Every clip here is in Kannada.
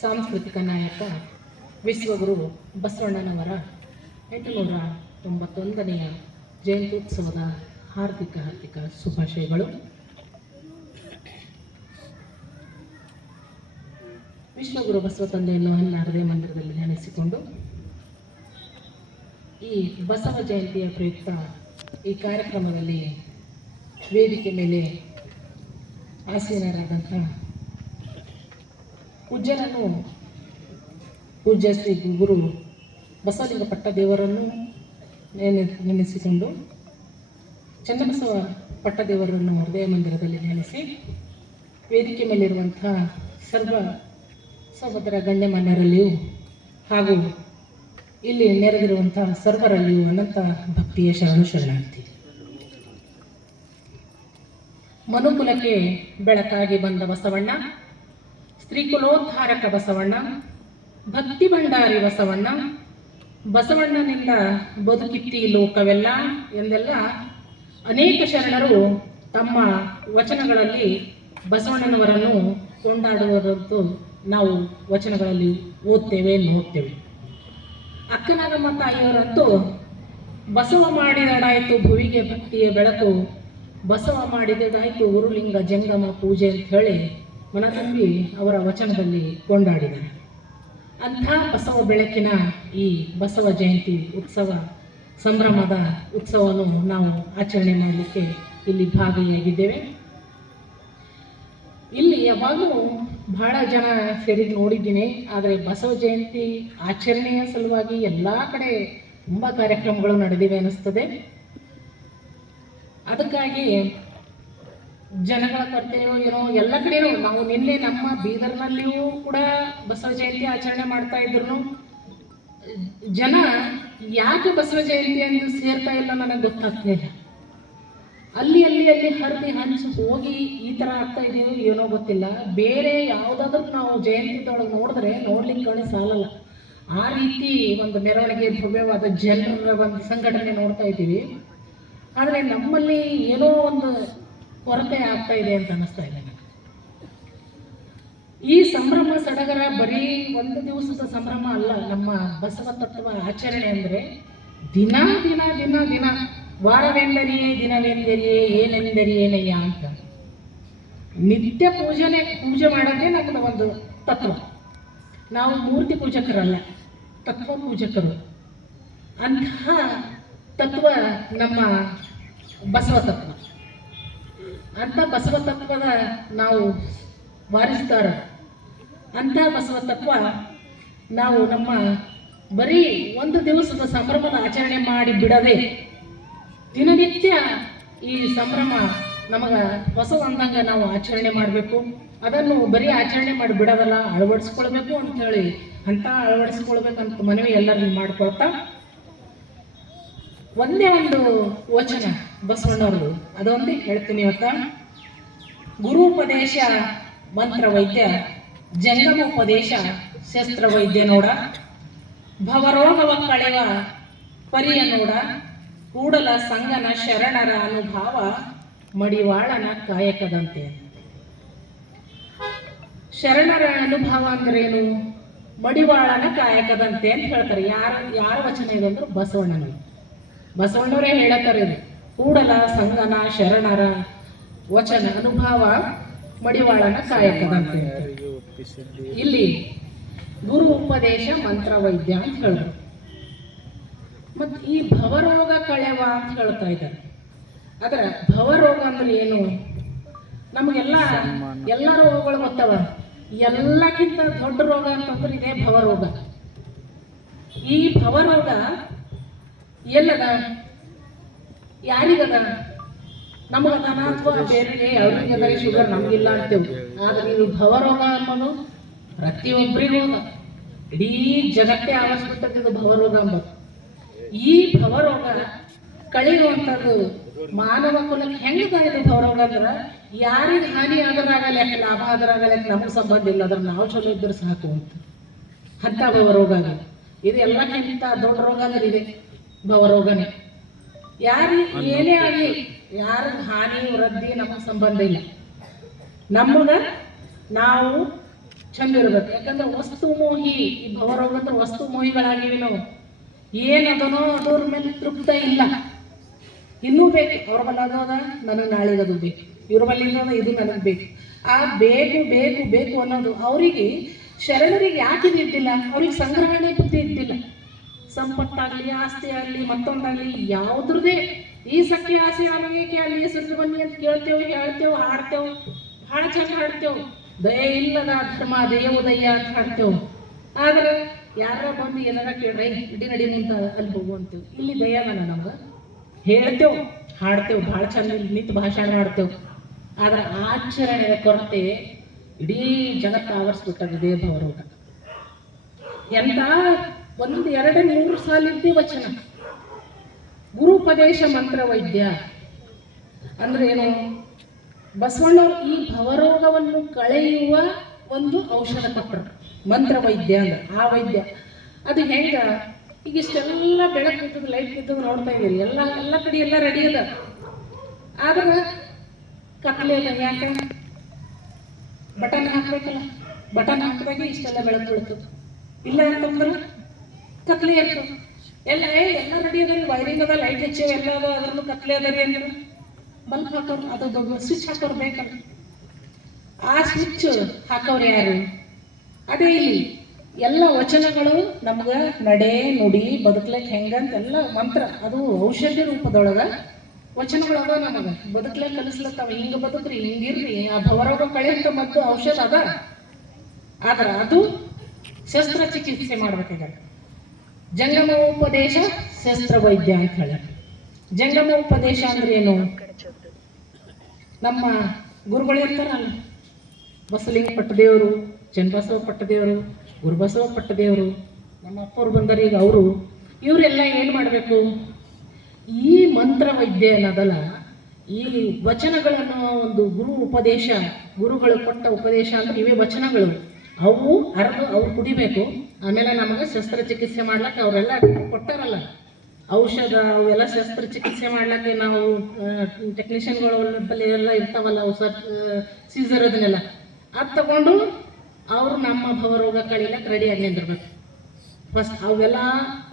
ಸಾಂಸ್ಕೃತಿಕ ನಾಯಕ ವಿಶ್ವಗುರು ಬಸವಣ್ಣನವರ 891ನೆಯ ಜಯಂತ್ಯುತ್ಸವದ ಹಾರ್ದಿಕ ಶುಭಾಶಯಗಳು. ವಿಶ್ವಗುರು ಬಸವ ತಂದೆಯನ್ನು ಹರಿದೇ ಮಂದಿರದಲ್ಲಿ ನೆನೆಸಿಕೊಂಡು ಈ ಬಸವ ಜಯಂತಿಯ ಪ್ರಯುಕ್ತ ಈ ಕಾರ್ಯಕ್ರಮದಲ್ಲಿ ವೇದಿಕೆ ಮೇಲೆ ಆಸೀನರಾದಂಥ ಪೂಜ್ಯರನ್ನು ಪೂಜ್ಯ ಶ್ರೀ ಗುರು ಬಸವಲಿಂಗ ಪಟ್ಟದೇವರನ್ನು ನೆನೆಸಿಕೊಂಡು ಚನ್ನಬಸವ ಪಟ್ಟದೇವರನ್ನು ಹೃದಯ ಮಂದಿರದಲ್ಲಿ ನೆನೆಸಿ ವೇದಿಕೆ ಮೇಲಿರುವಂಥ ಸರ್ವ ಸಹೋದರ ಗಣ್ಯಮಾನ್ಯರಲ್ಲಿಯೂ ಹಾಗೂ ಇಲ್ಲಿ ನೆರೆದಿರುವಂತಹ ಸರ್ವರಲ್ಲಿಯೂ ಅನಂತ ಭಕ್ತಿಯ ಶರಣಾರ್ಥಿ. ಮನುಕುಲಕ್ಕೆ ಬೆಳಕಾಗಿ ಬಂದ ಬಸವಣ್ಣ, ಸ್ತ್ರೀಕುಲೋದ್ಧಾರಕ ಬಸವಣ್ಣ, ಭಕ್ತಿ ಭಂಡಾರಿ ಬಸವಣ್ಣ, ಬಸವಣ್ಣನಿಂದ ಬದುಕಿತ್ತಿ ಲೋಕವೆಲ್ಲ ಎಂದೆಲ್ಲ ಅನೇಕ ಶರಣರು ತಮ್ಮ ವಚನಗಳಲ್ಲಿ ಬಸವಣ್ಣನವರನ್ನು ಕೊಂಡಾಡುವುದಂತೂ ನಾವು ವಚನಗಳಲ್ಲಿ ಓದ್ತೇವೆ, ನೋಡ್ತೇವೆ. ಅಕ್ಕನಾಗಮ್ಮ ತಾಯಿಯವರಂತೂ ಬಸವ ಮಾಡಿದಡಾಯಿತು ಭುವಿಗೆ ಭಕ್ತಿಯ ಬೆಳಕು, ಬಸವ ಮಾಡಿದಡಾಯಿತು ಉರುಲಿಂಗ ಜಂಗಮ ಪೂಜೆ ಅಂತ ಹೇಳಿ ಮನತಂಬಿ ಅವರ ವಚನದಲ್ಲಿ ಕೊಂಡಾಡಿದ್ದಾರೆ. ಅಂಥ ಬಸವ ಬೆಳಕಿನ ಈ ಬಸವ ಜಯಂತಿ ಉತ್ಸವ ಸಂಭ್ರಮದ ಉತ್ಸವವನ್ನು ನಾವು ಆಚರಣೆ ಮಾಡಲಿಕ್ಕೆ ಇಲ್ಲಿ ಭಾಗಿಯಾಗಿದ್ದೇವೆ. ಇಲ್ಲಿ ಯಾವಾಗಲೂ ಬಹಳ ಜನ ಸೇರಿದ್ದು ನೋಡಿದ್ದೀನಿ. ಆದರೆ ಬಸವ ಜಯಂತಿ ಆಚರಣೆಯ ಸಲುವಾಗಿ ಎಲ್ಲ ಕಡೆ ತುಂಬ ಕಾರ್ಯಕ್ರಮಗಳು ನಡೆದಿವೆ ಅನ್ನಿಸ್ತದೆ. ಅದಕ್ಕಾಗಿ ಜನಗಳ ಕೊರತೆಯೋ ಏನೋ ಎಲ್ಲ ಕಡೆಯೂ ನಾವು ನಿನ್ನೆ ನಮ್ಮ ಬೀದರ್ನಲ್ಲಿಯೂ ಕೂಡ ಬಸವ ಜಯಂತಿ ಆಚರಣೆ ಮಾಡ್ತಾ ಇದ್ರು ಜನ ಯಾಕೆ ಬಸವ ಜಯಂತಿ ಎಂದು ಸೇರ್ತಾ ಇಲ್ಲ ನನಗೆ ಗೊತ್ತಾಗ್ತಾ ಇಲ್ಲ. ಅಲ್ಲಿ ಹರಿದು ಹಂಚಿ ಹೋಗಿ ಈ ಥರ ಆಗ್ತಾ ಇದೆಯೋ ಏನೋ ಗೊತ್ತಿಲ್ಲ. ಬೇರೆ ಯಾವುದಾದ್ರೂ ನಾವು ಜಯಂತಿದೊಳಗೆ ನೋಡಿದ್ರೆ ನೋಡ್ಲಿಕ್ಕೆ ಸಾಲಲ್ಲ. ಆ ರೀತಿ ಒಂದು ಮೆರವಣಿಗೆ ಭವ್ಯವಾದ ಜನರ ಒಂದು ಸಂಘಟನೆ ನೋಡ್ತಾ ಇದ್ದೀವಿ. ಆದರೆ ನಮ್ಮಲ್ಲಿ ಏನೋ ಒಂದು ಕೊರತೆ ಆಗ್ತಾ ಇದೆ ಅಂತ ಅನ್ನಿಸ್ತಾ ಇದೆ ನನಗೆ. ಈ ಸಂಭ್ರಮ ಸಡಗರ ಬರೀ ಒಂದು ದಿವಸದ ಸಂಭ್ರಮ ಅಲ್ಲ. ನಮ್ಮ ಬಸವ ತತ್ವ ಆಚರಣೆ ಅಂದರೆ ದಿನ ದಿನ ದಿನ ದಿನ ವಾರವೆಂದರಿಯೇ ದಿನವೆಂದರಿಯೇ ಏನೆಂದರಿಯೇನಯ್ಯ ಅಂತ ನಿತ್ಯ ಪೂಜೆ ಮಾಡೋದೇ ನಮ್ಮದು ಒಂದು ತತ್ವ. ನಾವು ಮೂರ್ತಿ ಪೂಜಕರಲ್ಲ, ತತ್ವ ಪೂಜಕರು. ಅಂತಹ ತತ್ವ ನಮ್ಮ ಬಸವ ತತ್ವ. ಅಂಥ ಬಸವ ತತ್ವದ ನಾವು ವಾರಿಸ್ತಾರ. ಅಂಥ ಬಸವ ತತ್ವ ನಾವು ನಮ್ಮ ಬರೀ ಒಂದು ದಿವಸದ ಸಂಭ್ರಮದ ಆಚರಣೆ ಮಾಡಿ ಬಿಡದೆ ದಿನನಿತ್ಯ ಈ ಸಂಭ್ರಮ ನಮಗೆ ಹೊಸದಂದಂಗೆ ನಾವು ಆಚರಣೆ ಮಾಡಬೇಕು. ಅದನ್ನು ಬರೀ ಆಚರಣೆ ಮಾಡಿ ಬಿಡೋದಲ್ಲ, ಅಳವಡಿಸ್ಕೊಳ್ಬೇಕು ಅಂಥೇಳಿ ಅಳವಡಿಸ್ಕೊಳ್ಬೇಕಂತ ಮನವಿ ಎಲ್ಲರಿಗೂ ಮಾಡ್ಕೊಳ್ತಾ ಒಂದೇ ಒಂದು ವಚನ ಬಸವಣ್ಣವ್ರದ್ದು ಅದೊಂದೇ ಹೇಳ್ತೀನಿ ಇವತ್ತ. ಗುರುಪದೇಶ ಮಂತ್ರ ವೈದ್ಯ, ಜಂಗಮೋಪದೇಶ ಶಸ್ತ್ರ ವೈದ್ಯ ನೋಡ, ಭವರೋಗವ ಕಳೆವ ಪರಿಯ ನೋಡ, ಕೂಡಲ ಸಂಗನ ಶರಣರ ಅನುಭಾವ ಮಡಿವಾಳನ ಕಾಯಕದಂತೆ. ಶರಣರ ಅನುಭವ ಅಂದ್ರೇನು? ಮಡಿವಾಳನ ಕಾಯಕದಂತೆ ಅಂತ ಹೇಳ್ತಾರೆ. ಯಾರ ವಚನ ಇದು ಅಂದ್ರೆ ಬಸವಣ್ಣವರೇ ಹೇಳತ್ತಾರೆ. ಇದು ಕೂಡಲ ಸಂಗನ ಶರಣರ ವಚನ ಅನುಭವ ಮಡಿವಾಳನ ಕಾಯಕದಂತೆ. ಇಲ್ಲಿ ಗುರು ಉಪದೇಶ ಮಂತ್ರ ವೈದ್ಯ ಅಂತ ಹೇಳಿದ್ರು. ಮತ್ತು ಈ ಭವರೋಗ ಕಳೆವ ಅಂತ ಹೇಳ್ತಾ ಇದ್ದಾರೆ. ಅದರ ಭವರೋಗ ಅಂದ್ರೆ ಏನು? ಎಲ್ಲ ರೋಗಗಳು ಗೊತ್ತವ. ಎಲ್ಲಕ್ಕಿಂತ ದೊಡ್ಡ ರೋಗ ಅಂತಂದ್ರೆ ಇದೇ ಭವರೋಗ. ಈ ಭವರೋಗ ಎಲ್ಲದ, ಯಾರಿಗದ? ನಮಗದ ಅಥವಾ ಬೇರೆ ಅವ್ರಿಗದ ಶುಗರ್ ನಮಗಿಲ್ಲ ಅಂತೇವೆ. ಆದ್ರೆ ಇದು ಭವರೋಗ ಅನ್ನೋದು ಪ್ರತಿಯೊಬ್ಬರಿಗೂ ಇಡೀ ಜಗತ್ತೇ ಆವರಿಸ್ಬಿಟ್ಟದ್ದು ಭವರೋಗ ಅಂಬೋದು. ಈ ಭವರೋಗ ಕಳೆಯುವಂಥದ್ದು ಮಾನವ ಕುಲಕ್ಕೆ ಹೆಂಗದಾಗಿದೆ ಭವರೋಗ ಅಂದ್ರೆ ಯಾರಿಗೆ ಹಾನಿ ಆದರಾಗಲ್ಲ, ಯಾಕೆ ಲಾಭ ಆದರಾಗಲ್ಲ, ಯಾಕೆ ನಮಗೆ ಸಂಬಂಧ ಇಲ್ಲ, ಅದ್ರ ನಾವು ಚಲೋ ಇದ್ರೆ ಸಾಕು ಅಂತ ಭವರೋಗ. ಇದು ಎಲ್ಲಕ್ಕಿಂತ ದೊಡ್ಡ ರೋಗ ಅಂದ್ರೆ ಇದೆ ಭವರೋಗನೇ. ಏನೇ ಆಗಲಿ ಯಾರ ಹಾನಿ ವೃದ್ಧಿ ನಮಗೆ ಸಂಬಂಧ ಇಲ್ಲ. ನಮಗೆ ನಾವು ಚಂದ ಇರ್ಬೇಕು. ಯಾಕಂದ್ರೆ ವಸ್ತು ಮೋಹಿ, ಈ ಭವರೋಗ ಅಂದ್ರೆ ವಸ್ತು ಮೋಹಿಗಳಾಗಿವಿ ನಾವು. ಏನದನೋ ಅದ್ರ ಮೇಲೆ ತೃಪ್ತ ಇಲ್ಲ, ಇನ್ನೂ ಬೇಕು. ಅವ್ರ ಬಲ್ಲ ಅದ ನನಗೆ ನಾಳೆಗೆ ಅದು ಬೇಕು, ಇವ್ರ ಬಲ್ಲಿಂದ ಇದು ನನಗೆ ಬೇಕು. ಆ ಬೇಕು ಬೇಕು ಬೇಕು ಅನ್ನೋದು ಅವರಿಗೆ, ಶರಣರಿಗೆ ಯಾಕೆ ಇದ್ದಿಲ್ಲ? ಅವ್ರಿಗೆ ಸಂಗ್ರಹಣೆ ಬುದ್ಧಿ ಇದ್ದಿಲ್ಲ. ಸಂಪತ್ತಾಗಲಿ, ಆಸ್ತಿ ಆಗಲಿ, ಮತ್ತೊಂದಾಗಲಿ ಯಾವುದ್ರದೇ ಈ ಸಖ್ಯ ಆಸೆ ಆಮೇಕೆ ಅಲ್ಲಿ ಸುತ್ತು ಬನ್ನಿ ಅಂತ ಕೇಳ್ತೇವೆ, ಹೇಳ್ತೇವೆ, ಹಾಡ್ತೇವೆ, ಭಾಳ ಚಂದ ಹಾಡ್ತೇವೆ. ದಯ ಇಲ್ಲದ ಧರ್ಮ ದಯ ಉದಯ ಅಂತ ಹಾಡ್ತೇವೆ. ಆದ್ರೆ ಯಾರ ಬಂದು ಏನಾರ ಕೇಳ್ರೆ ಇಡೀ ನಡಿ ನಿಂತ ಅಲ್ಲಿ ಹೋಗುವಂತೇವೆ. ಇಲ್ಲಿ ದಯಾನ ನಮ್ಗೆ ಹೇಳ್ತೇವೆ, ಹಾಡ್ತೇವೆ, ಭಾಳ ಚಂದ ನಿಂತು ಭಾಷಣ ಮಾಡ್ತೇವೆ. ಆದ್ರೆ ಆಚರಣೆಯ ಕೊರತೆ ಇಡೀ ಜಗತ್ತು ಆವರಿಸ್ಬಿಟ್ಟದೆ ಭವರೋಗ. ಎಂತ 1, 2, 3 ಸಾಲಿದ್ದೇ ವಚನ. ಗುರುಪದೇಶ ಮಂತ್ರ ವೈದ್ಯ ಅಂದ್ರೆ ಏನು? ಬಸವಣ್ಣವರು ಈ ಭವರೋಗವನ್ನು ಕಳೆಯುವ ಒಂದು ಔಷಧ ಕೊಟ್ಟರು, ಮಂತ್ರ ವೈದ್ಯ ಅಂದ್ರೆ. ಆ ವೈದ್ಯ ಅದು ಹೆಂಗ? ಈಗ ಇಷ್ಟೆಲ್ಲ ಬೆಳಕು ಇದ್ದದ್ದು, ಲೈಟ್ ಇದ್ದದ್ದು ನೋಡ್ತಾ ಇದ್ದೀರಿ, ಎಲ್ಲ ಕಡೆ ಎಲ್ಲ ರೆಡಿ ಅದ. ಆದ್ರೆ ಕತ್ಲೆ ಅದ. ಯಾಕೆ? ಬಟನ್ ಹಾಕ್ಬೇಕಲ್ಲ, ಬಟನ್ ಹಾಕಿದಾಗ ಇಷ್ಟೆಲ್ಲ ಬೆಳಕು ಬೀಳ್ತದೆ. ಇಲ್ಲ ಅಂತಂದ್ರೆ ಕತ್ಲೆ ಇರ್ತದೆ. ಎಲ್ಲ ರೆಡಿ ಅದ, ವೈರಿಂಗ್ ಅದ, ಲೈಟ್ ಹೆಚ್ಚು ಎಲ್ಲ ಅದ, ಅದ್ರಲ್ಲೂ ಕತ್ಲೆ ಅದರಿ ಅಂದ್ರೆ ಬಲ್ಬ್ ಹಾಕೋರು, ಅದು ಸ್ವಿಚ್ ಹಾಕೋರು ಬೇಕಲ್ಲ. ಆ ಸ್ವಿಚ್ ಹಾಕೋರು ಯಾರು? ಅದೇ ಇಲ್ಲಿ ಎಲ್ಲ ವಚನಗಳು ನಮ್ಗೆ ನಡೆ ನುಡಿ ಬದುಕ್ಲಿಕ್ಕೆ ಹೆಂಗಂತೆಲ್ಲ ಮಂತ್ರ, ಅದು ಔಷಧಿ ರೂಪದೊಳಗ ವಚನಗಳು ಅದ. ನಮಗೆ ಬದುಕ್ಲಿಕ್ಕೆ ಕಲಿಸ್ಲತ್ತಾವ, ಹಿಂಗ ಬದುಕ್ರಿ, ಹಿಂಗಿರ್ರಿ, ಆ ಭವರೋಗ ಕಳೆಯಂತ ಮತ್ತು ಔಷಧ ಅದ. ಆದ್ರೆ ಅದು ಶಸ್ತ್ರಚಿಕಿತ್ಸೆ ಮಾಡ್ಬೇಕಾಗ ಜಂಗಮೋಪದೇಶ ಶಸ್ತ್ರ ವೈದ್ಯ ಅಂತ ಹೇಳ. ಜಂಗಮೋಪದೇಶ ಅಂದ್ರೆ ಏನು? ನಮ್ಮ ಗುರುಗಳು ಇರ್ತಾರಲ್ಲ, ಬಸಲಿಂಗ ಪಟ್ಟದೇವರು, ಚನ್ನಬಸವ ಪಟ್ಟದೇವರು, ಗುರುಬಸವ ಪಟ್ಟದೇವರು, ನಮ್ಮ ಅಪ್ಪವ್ರು ಬಂದರೆ ಈಗ ಅವರು, ಇವರೆಲ್ಲ ಏನು ಮಾಡಬೇಕು? ಈ ಮಂತ್ರ ವೈದ್ಯ ಅನ್ನೋದಲ್ಲ, ಈ ವಚನಗಳನ್ನು ಒಂದು ಗುರು ಉಪದೇಶ, ಗುರುಗಳು ಕೊಟ್ಟ ಉಪದೇಶ ಅಂದ್ರೆ ಇವೇ ವಚನಗಳು. ಅವು ಅವ್ರು ಕುಡಿಬೇಕು. ಆಮೇಲೆ ನಮಗೆ ಶಸ್ತ್ರಚಿಕಿತ್ಸೆ ಮಾಡ್ಲಿಕ್ಕೆ ಅವರೆಲ್ಲ ಕೊಟ್ಟಾರಲ್ಲ ಔಷಧ, ಅವೆಲ್ಲ ಶಸ್ತ್ರಚಿಕಿತ್ಸೆ ಮಾಡ್ಲಿಕ್ಕೆ ನಾವು ಟೆಕ್ನಿಷಿಯನ್ಗಳು ಬಲ್ಲಿ ಎಲ್ಲ ಇರ್ತಾವಲ್ಲ, ಅವು ಸೀಸರ್ ಅದನ್ನೆಲ್ಲ ಅದು ತಗೊಂಡು ಅವರು ನಮ್ಮ ಭವರೋಗ ಕಳೀಲಕ್ಕೆ ರೆಡಿಯಾಗಿ ನಿಂದಿರ್ಬೇಕು. ಫಸ್ಟ್ ಅವೆಲ್ಲ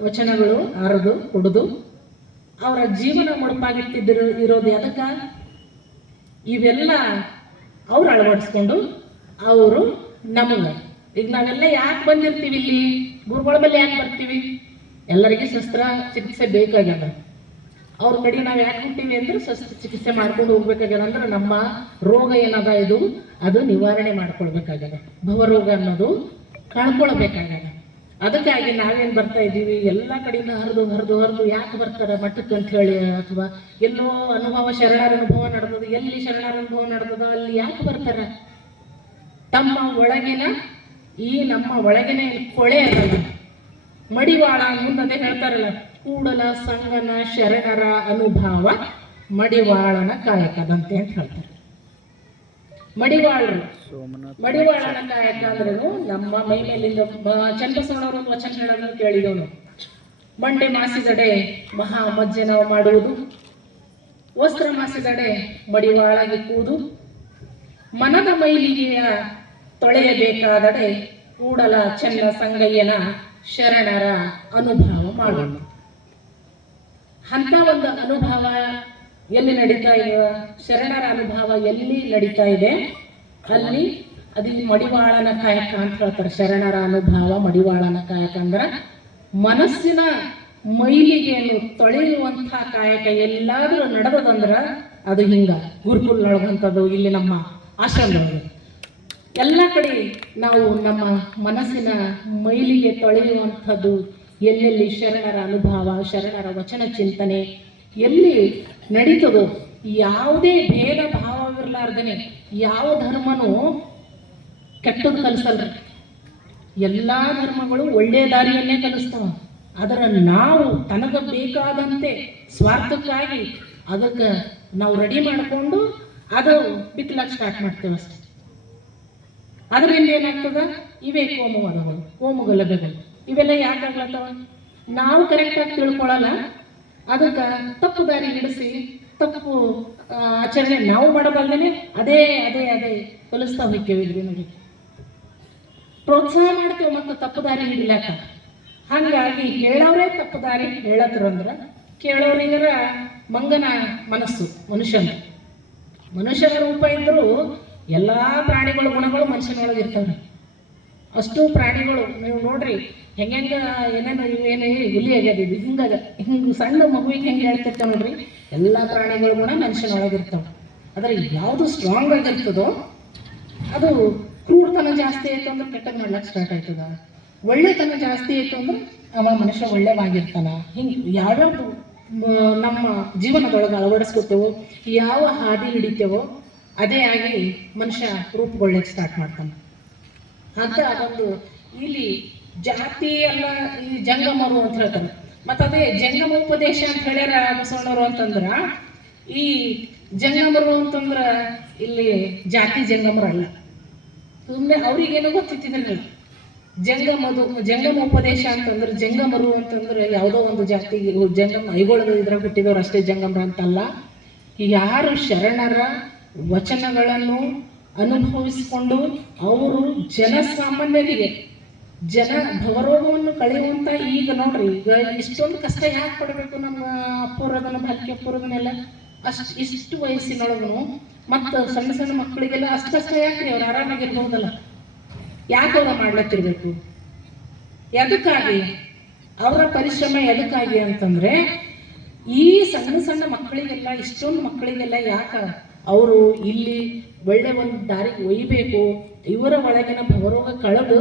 ವಚನಗಳು ಅರದು ಕುಡಿದು ಅವರ ಜೀವನ ಮುಡುಪಾಗಿಟ್ಟಿದ್ದರು ಇರೋದು ಅದಕ್ಕೆ. ಇವೆಲ್ಲ ಅವ್ರು ಅಳವಡಿಸ್ಕೊಂಡು ಅವರು ನಮಗೆ, ಈಗ ನಾವೆಲ್ಲ ಯಾಕೆ ಬಂದಿರ್ತೀವಿ ಇಲ್ಲಿ ಗುರುಗಳ ಮೇಲೆ? ಯಾಕೆ ಬರ್ತೀವಿ? ಎಲ್ಲರಿಗೆ ಶಸ್ತ್ರ ಚಿಕಿತ್ಸೆ ಬೇಕಾಗ್ಯದ. ಅವ್ರ ಕಡೆ ನಾವು ಯಾಕೆ ಹೊಂಟೀವಿ ಅಂದ್ರೆ ಶಸ್ತ್ರಚಿಕಿತ್ಸೆ ಮಾಡ್ಕೊಂಡು ಹೋಗ್ಬೇಕಾಗ್ಯದ. ಅಂದ್ರೆ ನಮ್ಮ ರೋಗ ಏನದ ಇದು ಅದು ನಿವಾರಣೆ ಮಾಡ್ಕೊಳ್ಬೇಕಾಗ್ಯದ, ಭವರೋಗ ಅನ್ನೋದು ಕಳ್ಕೊಳ್ಬೇಕಾಗ್ಯದ. ಅದಕ್ಕಾಗಿ ನಾವೇನು ಬರ್ತಾ ಇದ್ದೀವಿ ಎಲ್ಲ ಕಡೆಯಿಂದ ಹರಿದು ಯಾಕೆ ಬರ್ತಾರೆ ಮಠಕ್ಕೆ ಅಂತ ಹೇಳಿ, ಅಥವಾ ಎಲ್ಲೋ ಅನುಭವ, ಶರಣರ ಅನುಭವ ನಡೆದದು, ಎಲ್ಲಿ ಶರಣರ ಅನುಭವ ನಡೆದದ ಅಲ್ಲಿ ಯಾಕೆ ಬರ್ತಾರೆ? ತಮ್ಮ ಒಳಗಿನ ಈ ನಮ್ಮ ಒಳಗಿನ ಕೊಳೆ ಅನ್ನೋದು ಮಡಿವಾಳ, ಮುಂದೆ ಹೇಳ್ತಾರಲ್ಲ, ಕೂಡಲ ಸಂಗನ ಶರಣರ ಅನುಭವ ಮಡಿವಾಳನ ಕಾಯಕದಂತೆ ಅಂತ ಹೇಳ್ತಾರೆ. ಮಡಿವಾಳನ ಕಾಯಕ ಅಂದ್ರೂ ನಮ್ಮ ಮೈ ಮೇಲಿಂದ ಚನ್ನಬಸವಣ್ಣವರು ವಚನ ಹೇಳೋದನ್ನು ಕೇಳಿದವನು. ಮಂಡೆ ಮಾಸಿದಡೆ ಮಹಾ ಮಜ್ಜನ ಮಾಡುವುದು, ವಸ್ತ್ರ ಮಾಸಿದಡೆ ಮಡಿವಾಳಗೆ ಕೂದು, ಮನದ ಮೈಲಿಗೆಯ ತೊಳೆಯಬೇಕಾದಡೆ ಕೂಡಲ ಚೆನ್ನ ಸಂಗಯ್ಯನ ಶರಣರ ಅನುಭವ ಮಾಡೋಣ. ಅಂತ ಒಂದು ಅನುಭವ ಎಲ್ಲಿ ನಡೀತಾ ಇದೆ? ಶರಣರ ಅನುಭವ ಎಲ್ಲಿ ನಡೀತಾ ಇದೆ ಅಲ್ಲಿ ಅದು ಮಡಿವಾಳನ ಕಾಯಕ ಅಂತ ಹೇಳ್ತಾರೆ. ಶರಣರ ಅನುಭವ ಮಡಿವಾಳನ ಕಾಯಕ ಅಂದ್ರೆ ಮನಸ್ಸಿನ ಮೈಲಿಗೆಯನ್ನು ತೊಳೆಯುವಂತಹ ಕಾಯಕ ಎಲ್ಲಾದ್ರೂ ನಡೆದದಂದ್ರೆ ಅದು ಹಿಂಗ ಗುರುಕುಲ್ನೊಳಗಂಥದ್ದು, ಇಲ್ಲಿ ನಮ್ಮ ಆಶ್ರಮದೊಳಗೆ ಎಲ್ಲ ಕಡೆ ನಾವು ನಮ್ಮ ಮನಸ್ಸಿನ ಮೈಲಿಗೆ ತೊಳೆಯುವಂಥದ್ದು ಎಲ್ಲೆಲ್ಲಿ ಶರಣರ ಅನುಭವ, ಶರಣರ ವಚನ ಚಿಂತನೆ ಎಲ್ಲಿ ನಡೀತದೋ, ಯಾವುದೇ ಭೇದ ಭಾವವಿರಲಾರ್ದೇನೆ ಯಾವ ಧರ್ಮನೂ ಕೆಟ್ಟದ್ದು ಕಲಿಸಲ್ಲ. ಎಲ್ಲ ಧರ್ಮಗಳು ಒಳ್ಳೆಯ ದಾರಿಯನ್ನೇ ಕಲಿಸ್ತಾವ. ಅದರ ನಾವು ತನಗೆ ಬೇಕಾದಂತೆ ಸ್ವಾರ್ಥಕ್ಕಾಗಿ ಅದಕ್ಕೆ ನಾವು ರೆಡಿ ಮಾಡಿಕೊಂಡು ಅದು ಬಿತ್ತಲಕ್ಕೆ ಸ್ಟಾರ್ಟ್ ಮಾಡ್ತೇವೆ ಅಷ್ಟೆ. ಅದರಿಂದ ಏನಾಗ್ತದ? ಇವೇ ಕೋಮುವಾದಗಳು, ಕೋಮುಗಲಭೆಗಳು ಇವೆಲ್ಲ ಯಾಕಾಗ್ಲತ್ತವ? ನಾವು ಕರೆಕ್ಟಾಗಿ ತಿಳ್ಕೊಳ್ಳಲ್ಲ, ಅದಕ್ಕೆ ತಪ್ಪು ದಾರಿ ಹಿಡಿಸಿ ತಪ್ಪು ಆಚರಣೆ ನಾವು ಮಾಡಬಲ್ದೇನೆ ಅದೇ ಅದೇ ಅದೇ ಕಲಿಸ್ತಾ ಹೋಗ್ತೇವೆ. ಪ್ರೋತ್ಸಾಹ ಮಾಡ್ತೇವೆ ಮತ್ತು ತಪ್ಪು ದಾರಿ ಹಿಡಿಲಾಕ. ಹಾಗಾಗಿ ಹೇಳೋರೇ ತಪ್ಪು ದಾರಿ ಹೇಳತ್ರು ಅಂದ್ರೆ ಕೇಳೋರಿಗರ ಮಂಗನ ಮನಸ್ಸು ಮನುಷ್ಯನ ರೂಪ ಇದ್ದರೂ ಎಲ್ಲ ಪ್ರಾಣಿಗಳ ಗುಣಗಳು ಮನುಷ್ಯನೊಳಗೆ ಇರ್ತವೆ. ಅಷ್ಟು ಪ್ರಾಣಿಗಳು ನೀವು ನೋಡ್ರಿ ಹೆಂಗೆ ಏನೇನು ಇವೇನು ಹುಲಿ ಆಗ್ಯದ ಇದು ಹಿಂಗೆ ಸಣ್ಣ ಮಗುವಿಗೆ ಹೆಂಗೆ ಹೇಳ್ತಿರ್ತಾವೆ ನೋಡ್ರಿ, ಎಲ್ಲ ಪ್ರಾಣಿಗಳ ಗುಣ ಮನುಷ್ಯನೊಳಗೆ ಇರ್ತಾವೆ. ಆದರೆ ಯಾವುದು ಸ್ಟ್ರಾಂಗ್ ಆಗಿರ್ತದೋ ಅದು ಕ್ರೂರತನ ಜಾಸ್ತಿ ಆಯ್ತು ಅಂದ್ರೆ ಕೆಟ್ಟದ್ದು ಮಾಡ್ಲಿಕ್ಕೆ ಸ್ಟಾರ್ಟ್ ಆಯ್ತದ. ಒಳ್ಳೆತನ ಜಾಸ್ತಿ ಆಯ್ತು ಅಂದ್ರೆ ಅವ ಮನುಷ್ಯ ಒಳ್ಳೆವಾಗಿರ್ತಾನ. ಹಿಂಗೆ ಯಾವ್ಯಾವುದು ನಮ್ಮ ಜೀವನದೊಳಗೆ ಅಳವಡಿಸ್ಕೊತೇವೋ, ಯಾವ ಹಾದಿ ಹಿಡಿತೇವೋ ಅದೇ ಆಗಿ ಮನುಷ್ಯ ರೂಪುಗೊಳ್ಳಕ್ಕೆ ಸ್ಟಾರ್ಟ್ ಮಾಡ್ತಾನೆ ಅಂತ ಒಂದು. ಇಲ್ಲಿ ಜಾತಿ ಎಲ್ಲ ಈ ಜಂಗಮರು ಅಂತ ಹೇಳ್ತಾರೆ. ಮತ್ತು ಅದೇ ಜಂಗಮೋಪದೇಶ ಅಂತ ಹೇಳ್ಯಾರ ಬಸವಣ್ಣವರು ಅಂತಂದ್ರ, ಈ ಜಂಗಮರು ಅಂತಂದ್ರ ಇಲ್ಲಿ ಜಾತಿ ಜಂಗಮರಲ್ಲ. ಸುಮ್ಮನೆ ಅವ್ರಿಗೇನೋ ಗೊತ್ತಿತ್ತಿದ್ರಲ್ಲ. ಜಂಗಮೋಪದೇಶ ಅಂತಂದ್ರೆ ಜಂಗಮರು ಅಂತಂದ್ರೆ ಯಾವುದೋ ಒಂದು ಜಾತಿಗೆ ಜಂಗಮ ಐಗೊಳದ ಇದ್ರಾಗ ಹುಟ್ಟಿದವ್ರು ಅಷ್ಟೇ ಜಂಗಮರ ಅಂತಲ್ಲ. ಯಾರು ಶರಣರ ವಚನಗಳನ್ನು ಅನುಭವಿಸಿಕೊಂಡು ಅವರು ಜನಸಾಮಾನ್ಯರಿಗೆ ಭವರೋಗವನ್ನು ಕಳೆಯುವಂತ, ಈಗ ನೋಡ್ರಿ ಈಗ ಇಷ್ಟೊಂದು ಕಷ್ಟ ಯಾಕೆ ಪಡಬೇಕು ನಮ್ಮ ಅಪ್ಪೂರದನ್ನ ಬಾಲ್ಕಿ ಅಪ್ಪೂರದನ್ನೆಲ್ಲ ಇಷ್ಟು ವಯಸ್ಸಿನೊಳಗೂ ಮತ್ತು ಸಣ್ಣ ಸಣ್ಣ ಮಕ್ಕಳಿಗೆಲ್ಲ ಅಷ್ಟು ಕಷ್ಟ ಯಾಕ್ರಿ? ಅವ್ರು ಆರಾಮಾಗಿರ್ಬಹುದಲ್ಲ, ಯಾಕೆ ಅವ್ರ ಮಾಡ್ಲತ್ತಿರ್ಬೇಕು? ಎದಕ್ಕಾಗಿ ಅವರ ಪರಿಶ್ರಮ ಎದಕ್ಕಾಗಿ ಅಂತಂದ್ರೆ ಈ ಸಣ್ಣ ಸಣ್ಣ ಮಕ್ಕಳಿಗೆಲ್ಲ ಇಷ್ಟೊಂದು ಮಕ್ಕಳಿಗೆಲ್ಲ ಯಾಕೆ ಅವರು ಇಲ್ಲಿ ಒಳ್ಳೆ ಒಂದು ದಾರಿಗೆ ಒಯ್ಯಬೇಕು, ಇವರ ಒಳಗಿನ ಭವರೋಗ ಕಳೆದು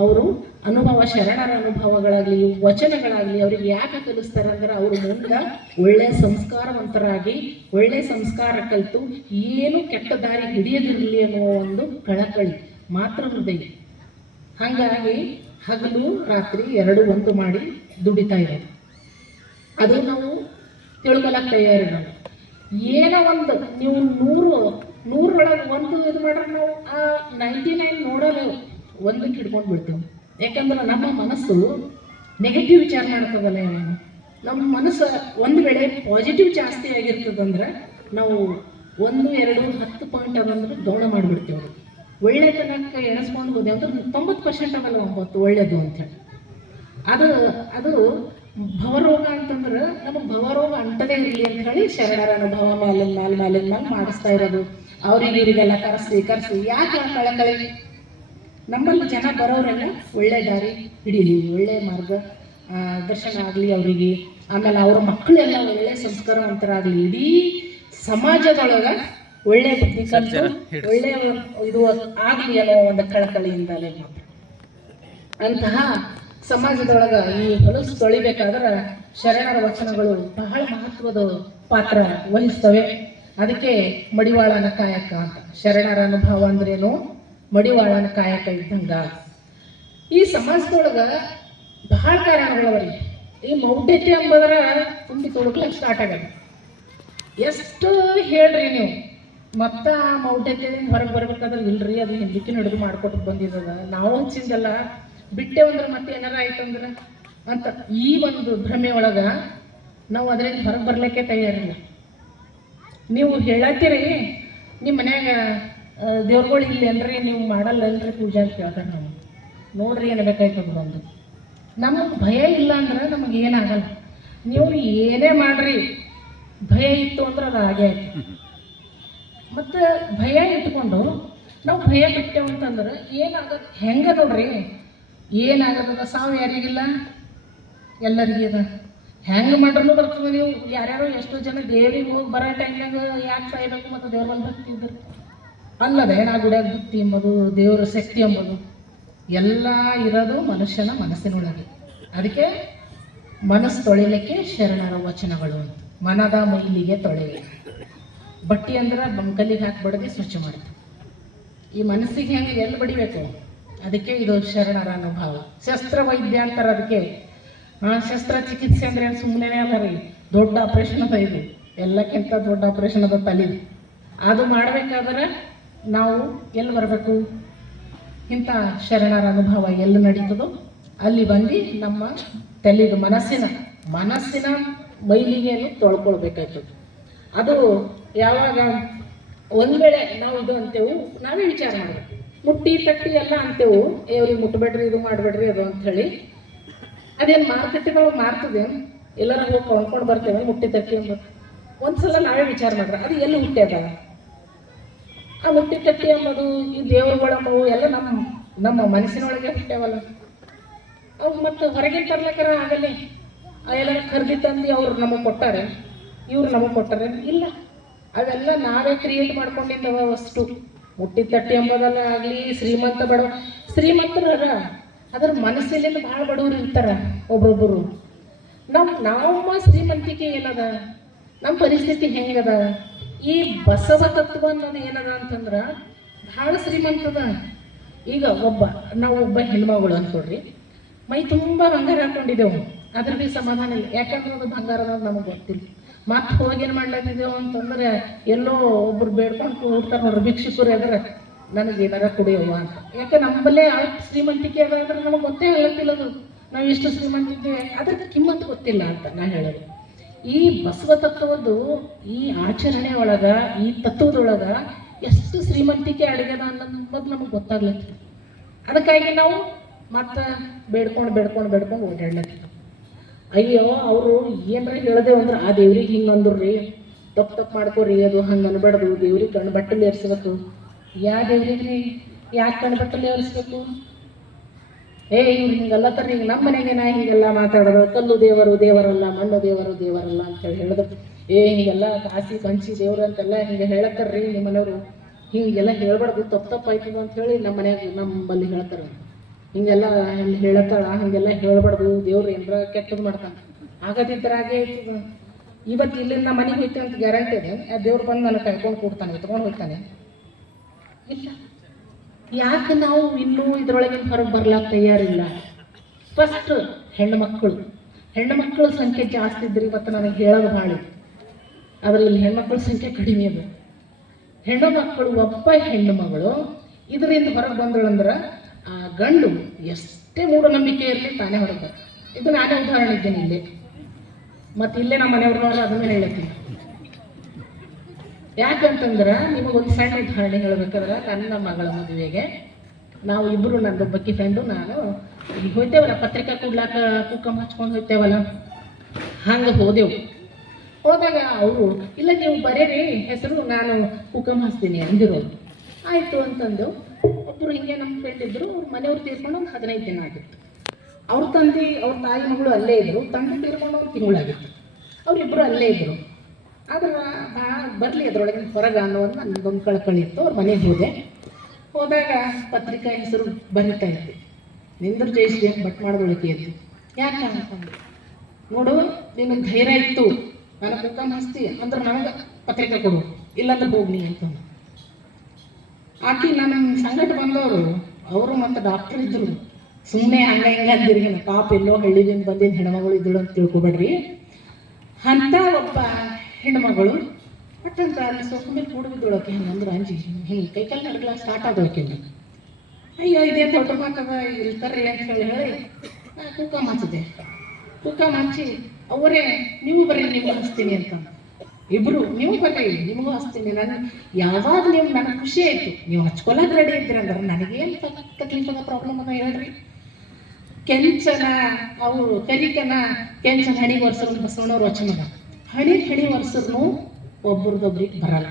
ಅವರು ಅನುಭವ, ಶರಣರ ಅನುಭವಗಳಾಗಲಿ ವಚನಗಳಾಗಲಿ ಅವ್ರಿಗೆ ಯಾಕೆ ಕಲಿಸ್ತಾರೆ ಅಂದ್ರೆ ಅವರು ಮುಂದೆ ಒಳ್ಳೆ ಸಂಸ್ಕಾರವಂತರಾಗಿ ಒಳ್ಳೆ ಸಂಸ್ಕಾರ ಕಲಿತು ಏನು ಕೆಟ್ಟ ದಾರಿ ಹಿಡಿಯದಿರಲಿ ಅನ್ನೋ ಒಂದು ಕಳಕಳಿ ಮಾತ್ರ ಹೃದಯ. ಹಾಗಾಗಿ ಹಗಲು ರಾತ್ರಿ ಎರಡು ಒಂದು ಮಾಡಿ ದುಡಿತಾ ಇರೋದು. ಅದು ನಾವು ತಿಳ್ಕೊಳಕ್ಕೆ ತಯಾರಿರೋದು. ಏನೋ ಒಂದು ನೀವು ನೂರೊಳಗೆ ಒಂದು ಇದು ಮಾಡ್ರೆ ನಾವು ಆ 99 ನೋಡಲು ಒಂದಕ್ಕೆ ಹಿಡ್ಕೊಂಡು ಬಿಡ್ತೇವೆ. ಯಾಕಂದ್ರೆ ನಮ್ಮ ಮನಸ್ಸು ನೆಗೆಟಿವ್ ವಿಚಾರ ಮಾಡ್ತದಲ್ಲ. ನಮ್ಮ ಮನಸ್ಸು ಒಂದು ವೇಳೆ ಪಾಸಿಟಿವ್ ಜಾಸ್ತಿ ಆಗಿರ್ತದಂದ್ರೆ ನಾವು 1, 2, 10 ಪಾಯಿಂಟ್ ಅದಂದ್ರೆ ಗೌಣ ಮಾಡಿಬಿಡ್ತೇವೆ. ಒಳ್ಳೆತನಕ್ಕೆ ಎಣಿಸ್ಕೊಂಡು ಹೋದೆ ಅಂದ್ರೆ 90% ಆಗಲ್ಲ 9 ಒಳ್ಳೇದು ಅಂಥೇಳಿ. ಅದು ಭವರೋಗ ಅಂತಂದ್ರೆ ನಮಗೆ ಭವರೋಗ ಅಂಟದೇ ಇರಲಿ ಅಂತ ಹೇಳಿ ಶರಣರ ಅನುಭವ ಮೇಲಿನ ಮಾಡಿಸ್ತಾ ಇರೋದು. ಅವ್ರಿಗೆ ಇವರಿಗೆಲ್ಲ ಕರೆಸಿ ಯಾಕೆ ಕಳಕಳಿ? ನಮ್ಮಲ್ಲಿ ಜನ ಬರೋರೆಲ್ಲ ಒಳ್ಳೆ ದಾರಿ ಹಿಡೀಲಿ, ಒಳ್ಳೆ ಮಾರ್ಗ ದರ್ಶನ ಆಗಲಿ ಅವರಿಗೆ. ಆಮೇಲೆ ಅವರ ಮಕ್ಕಳೆಲ್ಲ ಒಳ್ಳೆ ಸಂಸ್ಕಾರವಂತರಾಗಲಿ, ಇಡೀ ಸಮಾಜದೊಳಗೆ ಒಳ್ಳೆ ಬುದ್ಧಿ ಕಲಿತು ಒಳ್ಳೆ ಇದು ಆಗಲಿ ಅನ್ನೋ ಒಂದು ಕಳಕಳಿಯಿಂದಲೇ ಮಾತ್ರ. ಅಂತಹ ಸಮಾಜದೊಳಗೆ ಈ ಹೊಲಸು ತೊಳಿಬೇಕಾದ್ರೆ ಶರಣರ ವಚನಗಳು ಬಹಳ ಮಹತ್ವದ ಪಾತ್ರ ವಹಿಸ್ತವೆ. ಅದಕ್ಕೆ ಮಡಿವಾಳನ ಕಾಯಕ ಅಂತ. ಶರಣರ ಅನುಭವ ಅಂದ್ರೇನು? ಮಡಿವಾಳನ ಕಾಯಕ ಇದ್ದಂಗ. ಈ ಸಮಾಜದೊಳಗೆ ಬಹಳ ಕಾರಣಗಳವರಿಗೆ ಈ ಮೌಢ್ಯತೆ ಎಂಬುದರ ತುಂಬಿ ತೊಡಗ್ಲಿಕ್ಕೆ ಸ್ಟಾರ್ಟ್ ಆಗಲ್ಲ. ಎಷ್ಟು ಹೇಳ್ರಿ ನೀವು, ಮತ್ತ ಆ ಮೌಢ್ಯತೆ ಹೊರಗೆ ಬರ್ಬೇಕಾದ್ರೆ ಇಲ್ರಿ ಅದು ಹಿಂದಕ್ಕೆ ನಡೆದು ಮಾಡ್ಕೊಟ್ಟು ಬಂದಿದ್ದದ, ನಾವು ಹಚ್ಚಿಂದಲ್ಲ ಬಿಟ್ಟೆ ಅಂದ್ರೆ ಮತ್ತೆ ಏನಾರ ಆಯ್ತಂದ್ರೆ ಅಂತ ಈ ಒಂದು ಭ್ರಮೆ ಒಳಗ ನಾವು ಅದರಿಂದ ಹೊರಗೆ ಬರ್ಲಿಕ್ಕೆ ತಯಾರಿಲ್ಲ. ನೀವು ಹೇಳತ್ತೀರಿ ನಿಮ್ಮ ಮನ್ಯಾಗ ದೇವ್ರುಗಳು ಇಲ್ಲಿ ಅನ್ರಿ ನೀವು ಮಾಡಲ್ಲ ಅಲ್ರಿ ಪೂಜೆ ಅಂತ ಕೇಳ್ತಾರೆ. ನಾವು ನೋಡ್ರಿ ಏನ್ಬೇಕಾಯ್ತದ ಒಂದು ನಮಗೆ ಭಯ ಇಲ್ಲ ಅಂದ್ರೆ ನಮಗೆ ಏನಾಗಲ್ಲ. ನೀವು ಏನೇ ಮಾಡ್ರಿ ಭಯ ಇತ್ತು ಅಂದ್ರೆ ಅದು ಹಾಗೆ ಆಯ್ತು. ಮತ್ತು ಭಯ ಇಟ್ಕೊಂಡು ನಾವು ಭಯ ಬಿಟ್ಟೆವು ಅಂತಂದ್ರೆ ಏನಾಗದು? ಹೆಂಗೆ ನೋಡ್ರಿ, ಏನಾಗದ? ಸಾವು ಯಾರಿಗಿಲ್ಲ, ಎಲ್ಲರಿಗೆ ಅದ. ಹೆಂಗೆ ಮಾಡ್ರೂ ಬರ್ತದೆ. ನೀವು ಯಾರ್ಯಾರೋ ಎಷ್ಟೋ ಜನ ದೇವ್ರಿಗೆ ಹೋಗಿ ಬರೋ ಟೈಮ್ನಾಗ ಯಾಕೆ ಸಾಯ್ಬೇಕು ಮತ್ತು ದೇವ್ರ ಬಂದು ಭಕ್ತಿ ಇದ್ರು ಅಲ್ಲದೆ ನಾ ಗುಡಿಯಾಗ ಭಕ್ತಿ ಎಂಬುದು ದೇವರ ಶಕ್ತಿ ಎಂಬುದು ಎಲ್ಲ ಇರೋದು ಮನುಷ್ಯನ ಮನಸ್ಸಿನೊಳಗೆ. ಅದಕ್ಕೆ ಮನಸ್ಸು ತೊಳಿಲಿಕ್ಕೆ ಶರಣರ ವಚನಗಳು. ಮನದ ಮೈಲಿಗೆ ತೊಳೆಯ ಬಟ್ಟಿ ಅಂದ್ರೆ ಬಂಕಲ್ಲಿಗೆ ಹಾಕಿ ಸ್ವಚ್ಛ ಮಾಡ್ತೀವಿ. ಈ ಮನಸ್ಸಿಗೆ ಹೆಂಗೆ ಎಲ್ಲಿ ಬಡಿಬೇಕು? ಅದಕ್ಕೆ ಇದು ಶರಣರ ಅನುಭವ. ಶಸ್ತ್ರವೈದ್ಯ ಅಂತಾರೆ ಅದಕ್ಕೆ. ಶಸ್ತ್ರಚಿಕಿತ್ಸೆ ಅಂದ್ರೆ ಸುಮ್ಮನೆ ಅಲ್ಲ ರೀ, ದೊಡ್ಡ ಆಪ್ರೇಷನ್ ಅದ ಇದು. ಎಲ್ಲಕ್ಕಿಂತ ದೊಡ್ಡ ಆಪ್ರೇಷನ್ ಅದ ತಲೆ. ಅದು ಮಾಡಬೇಕಾದ್ರೆ ನಾವು ಎಲ್ಲಿ ಬರಬೇಕು? ಇಂಥ ಶರಣರ ಅನುಭವ ಎಲ್ಲಿ ನಡೀತದೋ ಅಲ್ಲಿ ಬಂದು ನಮ್ಮ ತಲೆದು ಮನಸ್ಸಿನ ಮೈಲಿಗೆಯನ್ನು ತೊಳ್ಕೊಳ್ಬೇಕಾಗ್ತದೆ. ಅದು ಯಾವಾಗ ಒಂದು ವೇಳೆ ನಾವು ಇದು ಅಂತೇವು ನಾವೇ ವಿಚಾರ ಮಾಡಬೇಕು. ಮುಟ್ಟಿ ತಟ್ಟಿ ಎಲ್ಲ ಅಂತೇವು, ಇವ್ರಿಗೆ ಮುಟ್ಟಬೇಡ್ರಿ ಇದು ಮಾಡಬೇಡ್ರಿ ಅದು ಅಂತ ಹೇಳಿ. ಅದೇನು ಮಾರ್ಕೆಟ್ಗಳು ಮಾರ್ತದೇನು, ಎಲ್ಲರ ಹೋಗಿ ಕೊಂಡ್ಕೊಂಡು ಬರ್ತೇವೆ ಮುಟ್ಟಿ ತಟ್ಟಿ ಅಂಬೋದು. ಒಂದ್ಸಲ ನಾವೇ ವಿಚಾರ ಮಾಡ್ರೆ ಅದು ಎಲ್ಲಿ ಹುಟ್ಟ್ಯದ? ಆ ಮುಟ್ಟಿ ತಟ್ಟಿ ಅಂಬೋದು ಈ ದೇವರುಗಳಂಬವು ಎಲ್ಲ ನಮ್ಮ ಮನಸ್ಸಿನೊಳಗೆ ಹುಟ್ಟ್ಯಾವಲ್ಲ. ಅವು ಮತ್ತು ಹೊರಗೆ ತರ್ಲಿಕ್ಕಾರ ಆಗಲಿ ಎಲ್ಲರ ಖರೀದಿ ತಂದು ಅವ್ರು ನಮಗೆ ಕೊಟ್ಟಾರೆ, ಇವ್ರು ನಮಗೆ ಕೊಟ್ಟಾರೆ ಇಲ್ಲ. ಅವೆಲ್ಲ ನಾವೇ ಕ್ರಿಯೇಟ್ ಮಾಡ್ಕೊಂಡಿದ್ದವ ವಸ್ತು. ಮುಟ್ಟಿ ತಟ್ಟಿ ಎಂಬುದಲ್ಲ ಆಗಲಿ, ಶ್ರೀಮಂತರು ಅದ್ರ ಮನಸ್ಸಲ್ಲಿಂದ ಭಾಳ ಬಡವರು ಇರ್ತಾರೆ ಒಬ್ಬೊಬ್ಬರು. ನಮ್ಮ ಶ್ರೀಮಂತಿಕೆ ಏನದ, ನಮ್ಮ ಪರಿಸ್ಥಿತಿ ಹೆಂಗದ, ಈ ಬಸವ ತತ್ವ ಅನ್ನೋದು ಏನದ ಅಂತಂದ್ರೆ ಭಾಳ ಶ್ರೀಮಂತದ. ಈಗ ನಾವು ಒಬ್ಬ ಹೆಣ್ಮಗಳು ಅಂದ್ಕೊಡ್ರಿ, ಮೈ ತುಂಬ ಬಂಗಾರ ಹಾಕೊಂಡಿದ್ದೆವು, ಅದ್ರ ಭೀ ಸಮಾಧಾನ ಇಲ್ಲ. ಯಾಕಂದ್ರೆ ಅದು ಬಂಗಾರ ಅನ್ನೋದು ನಮಗೆ ಗೊತ್ತಿಲ್ಲ. ಮತ್ತೆ ಹೋಗೇನು ಮಾಡ್ಲತ್ತಿದ್ದೆವು ಅಂತಂದ್ರೆ ಎಲ್ಲೋ ಒಬ್ರು ಬೇಡ್ಕೊಂಡು ಕೂಡ್ತಾರೆ ನೋಡ್ರಿ, ಭಿಕ್ಷುಕರು ಎದ್ರ ನನಗೆ ಏನಾರ ಕುಡಿಯವ್ವ ಅಂತ. ಯಾಕೆ ನಮ್ಮಲ್ಲೇ ಶ್ರೀಮಂತಿಕೆ ಅದ ಅಂದ್ರೆ ನಮಗೆ ಗೊತ್ತೇ ಆಗತ್ತಿಲ್ಲ. ಅದು ನಾವು ಇಷ್ಟು ಶ್ರೀಮಂತಿದ್ದೇವೆ ಅದಕ್ಕೆ ಕಿಮ್ಮತ್ತು ಗೊತ್ತಿಲ್ಲ ಅಂತ ನಾ ಹೇಳೋದು. ಈ ಬಸವ ತತ್ವದ್ದು ಈ ಆಚರಣೆ ಒಳಗ, ಈ ತತ್ವದೊಳಗ ಎಷ್ಟು ಶ್ರೀಮಂತಿಕೆ ಅಡಗ್ಯದ ಅನ್ನೋದು ನಮಗೆ ಗೊತ್ತಾಗ್ಲತ್ತಿಲ್ಲ. ಅದಕ್ಕಾಗಿ ನಾವು ಮತ್ತೆ ಬೇಡ್ಕೊಂಡು ಓಡಾಡ್ಲತ್ತಿದ್ವಿ. ಅಯ್ಯೋ ಅವರು ಏನಾರ ಹೇಳ್ದೇವು ಅಂದ್ರೆ ಆ ದೇವ್ರಿಗೆ ಹಿಂಗೆ ಅಂದ್ರಿ, ತಪ್ಪು ಮಾಡ್ಕೋರಿ, ಅದು ಹಂಗೆ ಅನ್ಬೇಡ್ದು, ದೇವ್ರಿಗೆ ಕಣ್ಣು ಬಟ್ಟಲ್ಲಿ ಏರಿಸ್ಬೇಕು. ದೇವ್ರಿಗೆ ರೀ ಯಾಕೆ ಕಣ್ಣು ಬಟ್ಟಲ್ಲಿ ಏರಿಸ್ಬೇಕು? ಇವ್ರು ಹಿಂಗೆಲ್ಲ ತರ್ರಿ, ಈಗ ನಮ್ಮ ಮನೆಗೆ ನಾ ಹಿಂಗೆಲ್ಲ ಮಾತಾಡೋದು, ಕಲ್ಲು ದೇವರು ದೇವರಲ್ಲ, ಮಣ್ಣು ದೇವರು ದೇವರಲ್ಲ ಅಂತೇಳಿ ಹೇಳಿದ್ರು. ಹಿಂಗೆಲ್ಲ ಕಾಸಿ ಕಂಚಿ ದೇವ್ರು ಅಂತೆಲ್ಲ ಹಿಂಗೆ ಹೇಳತ್ತಾರ್ರಿ ನಿಮ್ಮ ಮನೆಯವರು, ಹಿಂಗೆಲ್ಲ ಹೇಳ್ಬಾರ್ದು, ತಪ್ಪಾಯ್ತದ ಅಂತ ಹೇಳಿ ನಮ್ಮ ಮನೆಯಾಗ ನಮ್ಮಲ್ಲಿ ಹೇಳ್ತಾರೆ. ಹಿಂಗೆಲ್ಲ ಹೇಳತ್ತಾಳ, ಹಂಗೆಲ್ಲ ಹೇಳ್ಬಾರ್ದು, ದೇವ್ರು ಏನಾರ ಕೆಟ್ಟದ್ದು ಮಾಡ್ತಾನೆ. ಆಗದಿದ್ದರೆ ಹಾಗೆ ಇರ್ತದ. ಇವತ್ತು ಇಲ್ಲಿಂದ ಮನೆಗೆ ಹೋಯ್ತೇವೆ ಅಂತ ಗ್ಯಾರಂಟಿ ಇದೆ, ಆ ದೇವ್ರು ಬಂದು ನನಗೆ ಕೈಕೊಂಡು ಕೂಡ್ತಾನೆ, ಎತ್ಕೊಂಡು ಹೋಗ್ತಾನೆ ಇಲ್ಲ. ಯಾಕೆ ನಾವು ಇನ್ನೂ ಇದರೊಳಗೆ ಹೊರಗೆ ಬರ್ಲಾಕ ತಯಾರಿಲ್ಲ? ಫಸ್ಟ್ ಹೆಣ್ಣು ಮಕ್ಕಳ ಸಂಖ್ಯೆ ಜಾಸ್ತಿ ಇದ್ರಿ ಇವತ್ತು ನನಗೆ ಹೇಳೋದು ಭಾಳ. ಆದರೆ ಇಲ್ಲಿ ಹೆಣ್ಮಕ್ಳ ಸಂಖ್ಯೆ ಕಡಿಮೆ ಇದೆ. ಹೆಣ್ಣು ಮಕ್ಕಳು, ಒಬ್ಬ ಹೆಣ್ಣು ಮಗಳು ಇದರಿಂದ ಹೊರಗೆ ಬಂದಳಂದ್ರೆ ಆ ಗಂಡು ಎಷ್ಟೇ ಮೂಢನಂಬಿಕೆ ಇರಲಿ ತಾನೇ ಹೊರಗೆ. ಇದು ನಾನೇ ಉದಾಹರಣೆ ಇದ್ದೇನೆ ಇಲ್ಲೇ, ಮತ್ತು ಇಲ್ಲೇ ನಮ್ಮ ಮನೆಯವ್ರನ್ನವ್ರು ಅದನ್ನೇ ಹೇಳತ್ತೀನಿ. ಯಾಕಂತಂದ್ರೆ ನಿಮಗೊಂದು ಸಣ್ಣ ಉದಾಹರಣೆ ಹೇಳ್ಬೇಕಾದ್ರೆ, ನನ್ನ ಮಗಳ ಮದುವೆಗೆ ನಾವು ಇಬ್ಬರು, ನನ್ನ ಬಕ್ಕಿ ಫ್ರೆಂಡು ನಾನು ಈಗ ಹೋಯ್ತೇವಲ್ಲ ಪತ್ರಿಕಾ ಕೊಡ್ಲಾಕ, ಕುಕ್ಕಮ್ಮ ಹಚ್ಕೊಂಡು ಹೋಗ್ತೇವಲ್ಲ, ಹಂಗೆ ಹೋದಾಗ ಅವರು ಇಲ್ಲ ನೀವು ಬರೀರಿ ಹೆಸರು, ನಾನು ಕುಕ್ಕಮ್ಮ ಹಚ್ತೀನಿ ಅಂದಿರೋರು. ಆಯಿತು ಅಂತಂದು ಒಬ್ಬರು ಹಿಂಗೆ ನಮ್ಮ ಫ್ರೆಂಡ್ ಇದ್ದರು, ಅವ್ರ ಮನೆಯವ್ರು ತೀರ್ಕೊಂಡು ಒಂದು 15 ದಿನ ಆಗಿತ್ತು. ಅವ್ರ ತಾಯಿ ಮಗಳು ಅಲ್ಲೇ ಇದ್ದರು, ತಂದೆ ತೀರ್ಕೊಂಡು ಒಂದು ತಿಂಗಳಾಗಿತ್ತು. ಅವರಿಬ್ಬರು ಅಲ್ಲೇ ಇದ್ದರು. ಆದ್ರೆ ಬರಲಿ ಅದರೊಳಗಿನ ಹೊರಗೆ ಅನ್ನೋ ಒಂದು ನನ್ನದೊಂದು ಕಳ್ಕಳಿ ಇತ್ತು. ಅವ್ರ ಮನೆಗೆ ಹೋದಾಗ ಪತ್ರಿಕಾ ಹೆಸರು ಬರೀತಾ ಇತ್ತು, ನಿಂದ್ರ ಜಯಶ್ರೀ ಬಟ್ ಮಾಡೋದೊಳಗೆ ಇತ್ತು. ಯಾಕೆ ಅಂತಂದು, ನೋಡು ನಿನಗೆ ಧೈರ್ಯ ಇತ್ತು ನನಗೆ ಕುಕ್ಕಮ್ಮ ಹಸ್ತಿ ಅಂದ್ರೆ ನನಗೆ ಪತ್ರಿಕೆ ಕೊಡು, ಇಲ್ಲಾಂದ್ರೆ ಹೋಗ್ನಿ ಅಂತಂದು. ಆಕಿ ನನ್ನ ಸಂಗಟ ಬಂದವರು, ಅವರು ಮತ್ತು ಡಾಕ್ಟರ್ ಇದ್ದರು. ಸುಮ್ಮನೆ ಹಿಂಗೆ ಅಂದಿರಿ, ಪಾಪ ಎಲ್ಲೋ ಹಳ್ಳಿದಿಂದ ಬಂದಿದ್ದು ಹೆಣ್ಮಗಳು ಇದ್ದಳು ಅಂತ ತಿಳ್ಕೊಬೇಡ್ರಿ. ಅಂಥ ಒಬ್ಬ ಹೆಣ್ಮಗಳು ಪಟ್ಟಂತ ಅಲ್ಲಿ ಸೊಪ್ಪು ಮೇಲೆ ಕೂಡಿಬಿದ್ದೊಳಕ್ಕೆ ಹೆಂಗಂದ್ರೆ ಅಂಜಿ ಹಿಂಗೆ ಕೈಕಾಲು ನಡ್ಗಲ ಸ್ಟಾರ್ಟ್ ಆದೋಕೆ. ಅಯ್ಯೋ ಇದೇ ದೊಡ್ಡ ಮಾತದ ಇರ್ತಾರ್ರಿ ಅಂತ ಹೇಳಿ ಕುಕ್ಕಮ್ಮ ಹಚ್ಚಿದೆ. ಕುಕ್ಕಮ್ಮ ಹಚ್ಚಿ ಅವರೇ ನೀವು ಬರ್ರಿ ನಿಮಗೂ ಹಚ್ತೀನಿ ಅಂತ. ಇಬ್ಬರು ನೀವು ಬರ್ರಿ ನಿಮಗೂ ಹಚ್ತೀನಿ. ಯಾವಾಗ ನೀವು ನನಗೆ ಖುಷಿ ಆಯಿತು, ನೀವು ಹಚ್ಕೊಳಕ್ಕೆ ರೆಡಿ ಇದ್ರಿ ಅಂದ್ರೆ ನನಗೇನು ತಕ್ಲೀಫದ ಪ್ರಾಬ್ಲಮ್ ಅದ ಹೇಳ್ರಿ. ಕೆಂಚನ ಅವರು ಕರಿಕನ ಕೆಂಚನ ಹಣಿಗೆ ಒರ್ಸರು ಬಸವಣ್ಣವ್ರು ವಚನದ ಹಣಿ ಒರ್ಸರ್ನು ಒಬ್ರದೊಬ್ರಿಗೆ ಬರಲ್ಲ.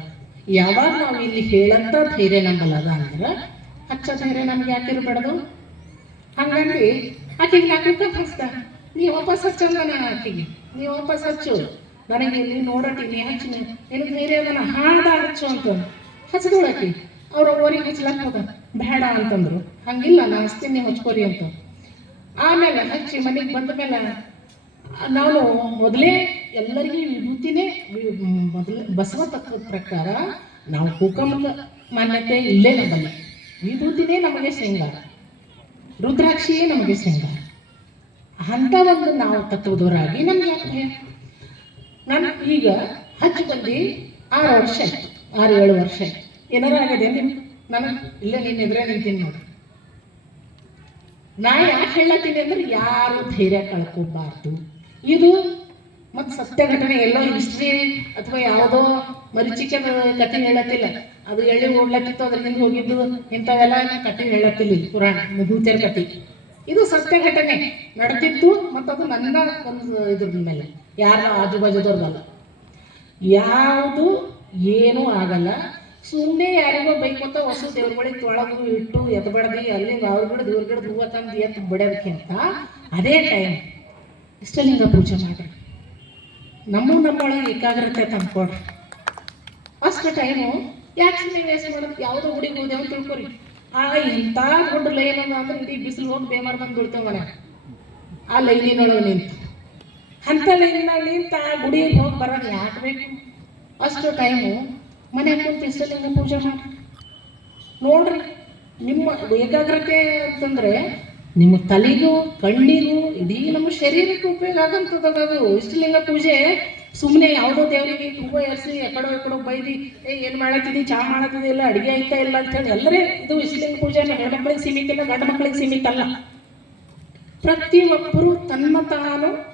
ಯಾವಾಗ ನಾವು ಇಲ್ಲಿ ಹೇಳಂತ ಧೈರ್ಯ ನಮ್ಮಲ್ಲದ ಅಂದ್ರೆ ಹಚ್ಚ ಧೈರ್ಯ ನಮ್ಗೆ ಯಾಕಿರ್ಬಾರ್ದು? ಹಂಗಂದ್ರೆ ಆಕೆಗೆ ನಾಲ್ಕು ಹಚ್ತ, ನೀವು ವಾಪಸ್ ಹಚ್ಚಂದ ನಾನು ಆಕೆಗೆ, ನೀವು ವಾಪಸ್ ಹಚ್ಚು, ನನಗೆ ಇಲ್ಲಿ ನೋಡಟಿ ನೀ ಹಚ್ಚು, ನಿನಗೆ ಧೈರ್ಯ ಅದನ್ನ ಹಾಡ ಹಚ್ಚು ಅಂತ ಹಚ್ಚದೊಳಕಿ. ಅವ್ರ ಓರಿಗೆ ಹಚ್ಲಕ್ಕ ಹೋದ ಬೇಡ ಅಂತಂದ್ರು. ಹಂಗಿಲ್ಲ ನಾ ಹಚ್ತೀನಿ ನೀವು ಹಚ್ಕೋರಿ ಅಂತ. ಆಮೇಲೆ ಹಚ್ಚಿ ಮನೆಗೆ ಬಂದ ಮೇಲೆ ನಾವು ಮೊದಲೇ ಎಲ್ಲರಿಗೂ ವಿಭೂತಿನೇ ಬಸವ ತತ್ವದ ಪ್ರಕಾರ ನಾವು ಕುಕ್ಕಮ್ಮದ ಮಾನ್ಯತೆ ಇಲ್ಲೇ ನಮ್ಮಲ್ಲ. ವಿಭೂತಿನೇ ನಮಗೆ ಶೃಂಗಾರ, ರುದ್ರಾಕ್ಷಿಯೇ ನಮಗೆ ಶೃಂಗಾರ. ಅಂಥ ಒಂದು ನಾವು ತತ್ವದವರಾಗಿ ನಮ್ಗೆ ಯಾಕೆ ಭಯ? ನಾನು ಈಗ ಹಚ್ಚಿ ಬಂದು 6 ವರ್ಷ ಆಯ್ತು, 6-7 ವರ್ಷ ಆಯ್ತು. ಏನಾರ ಆಗಿದೆ ನಿಮ್ಗೆ? ನನಗೆ ಇಲ್ಲೇ ನಿನ್ನ ಎದುರೇ ನಿಂತೀನಿ ನೋಡಿ. ನಾ ಯಾಕೆ ಹೇಳತ್ತೀನಿ ಅಂದ್ರೆ ಯಾರು ಧೈರ್ಯ ಕಳ್ಕೋಬಾರ್ದು. ಇದು ಮತ್ತು ಸತ್ಯ ಘಟನೆ, ಎಲ್ಲೋ ಹಿಸ್ಟ್ರಿ ಅಥವಾ ಯಾವುದೋ ಮರೀಚಿಕೆ ಕಥೆ ಹೇಳತ್ತಿಲ್ಲ. ಅದು ಎಳ್ಳಿ ಓಡ್ಲತ್ತಿತ್ತು, ಅದ್ರ ಹಿಂದೆ ಹೋಗಿದ್ದು ಇಂಥವೆಲ್ಲ ಕಟ್ಟಿ ಹೇಳತ್ತಿಲ್ಲ ಪುರಾಣ ಭೂತ್ಯರ ಕಟ್ಟಿ. ಇದು ಸತ್ಯ ಘಟನೆ ನಡೆದಿತ್ತು, ಮತ್ತು ಅದು ನನ್ನ ಒಂದು ಇದ್ರ ಮೇಲೆ ಯಾರ ಆಜುಬಾಜುದವ್ರದಲ್ಲ. ಯಾವುದು ಏನೂ ಆಗಲ್ಲ. ಸುಮ್ಮನೆ ಯಾರಿಗೋ ಬೈಕೊತ ಹೊಸ ದೇವ್ರಗಳಿಗೆ ತೊಳಗು ಇಟ್ಟು ಎತ್ಬಡ್ದು ಅಲ್ಲಿಂದ ಅವ್ರ ಗಿಡದ ಇವ್ರ ಗಿಡದ ಹೂವು ತಂದು ಎತ್ತು ಬಿಡೋದಕ್ಕಿಂತ ಅದೇ ಟೈಮ್ ಇಷ್ಟಲಿಂಗ ಪೂಜೆ ಮಾಡ್ರಿ. ನಮ್ಮೊಳಗೆ ಏಕಾಗ್ರತೆ ತಂದ್ಕೊಡ್ರಿ. ಅಷ್ಟು ಟೈಮು ಯಾಕೆ ಸುಮ್ಮನೆ ವೇಸ್ಟ್ ಮಾಡೋದು? ಯಾವುದೋ ಗುಡಿಗೆ ಹೋದೆವು ತಿಳ್ಕೊರಿ, ಇಂಥ ದೊಡ್ಡ ಲೈನ್ ಅಂದ್ರೆ ಇಡೀ ಬಿಸಿಲು ಹೋಗಿ ಬೇಮಾರ್ ಬಂದು ಬಿಡ್ತೇವೆ ಮನೆ ಆ ಲೈನಿನೊಳಗೆ ನಿಂತು. ಅಂಥ ಲೈನಿನಲ್ಲಿ ನಿಂತ ಆ ಗುಡಿಯಲ್ಲಿ ಹೋಗಿ ಬರೋದು ಯಾಕೆ ಬೇಕು? ಅಷ್ಟು ಟೈಮು ಮನೆ ಕುಂತು ಇಷ್ಟಲಿಂಗ ಪೂಜೆ ಮಾಡಿ ನೋಡ್ರಿ. ನಿಮ್ಮ ಏಕಾಗ್ರತೆ ಅಂತಂದ್ರೆ ನಿಮ್ಮ ತಲೆಗೂ ಕಣ್ಣಿಗೂ ಇಡೀ ನಮ್ಮ ಶರೀರಕ್ಕೆ ಉಪಯೋಗ ಆಗಂತದ್ದು ಇಷ್ಟಲಿಂಗ ಪೂಜೆ. ಸುಮ್ಮನೆ ಯಾವುದೋ ದೇವರಿಗೆ ಹೂವು ಏರಿಸಿ ಎಕಡೋ ಬೈದಿ ಏನು ಮಾಡತ್ತಿದ್ದಿ, ಚಾ ಮಾಡತ್ತಿದ್ದಿ ಇಲ್ಲ, ಅಡುಗೆ ಆಯ್ತಾ ಇಲ್ಲ ಅಂತೇಳಿ ಎಲ್ಲರೇ ಇದು ಇಷ್ಟಲಿಂಗ ಪೂಜೆ ಹೆಣ್ಮಕ್ಳಿಗೆ ಸೀಮಿತ ಇಲ್ಲ, ಗಂಡು ಮಕ್ಕಳಿಗೆ ಸೀಮಿತ ಅಲ್ಲ. ಪ್ರತಿಯೊಬ್ಬರು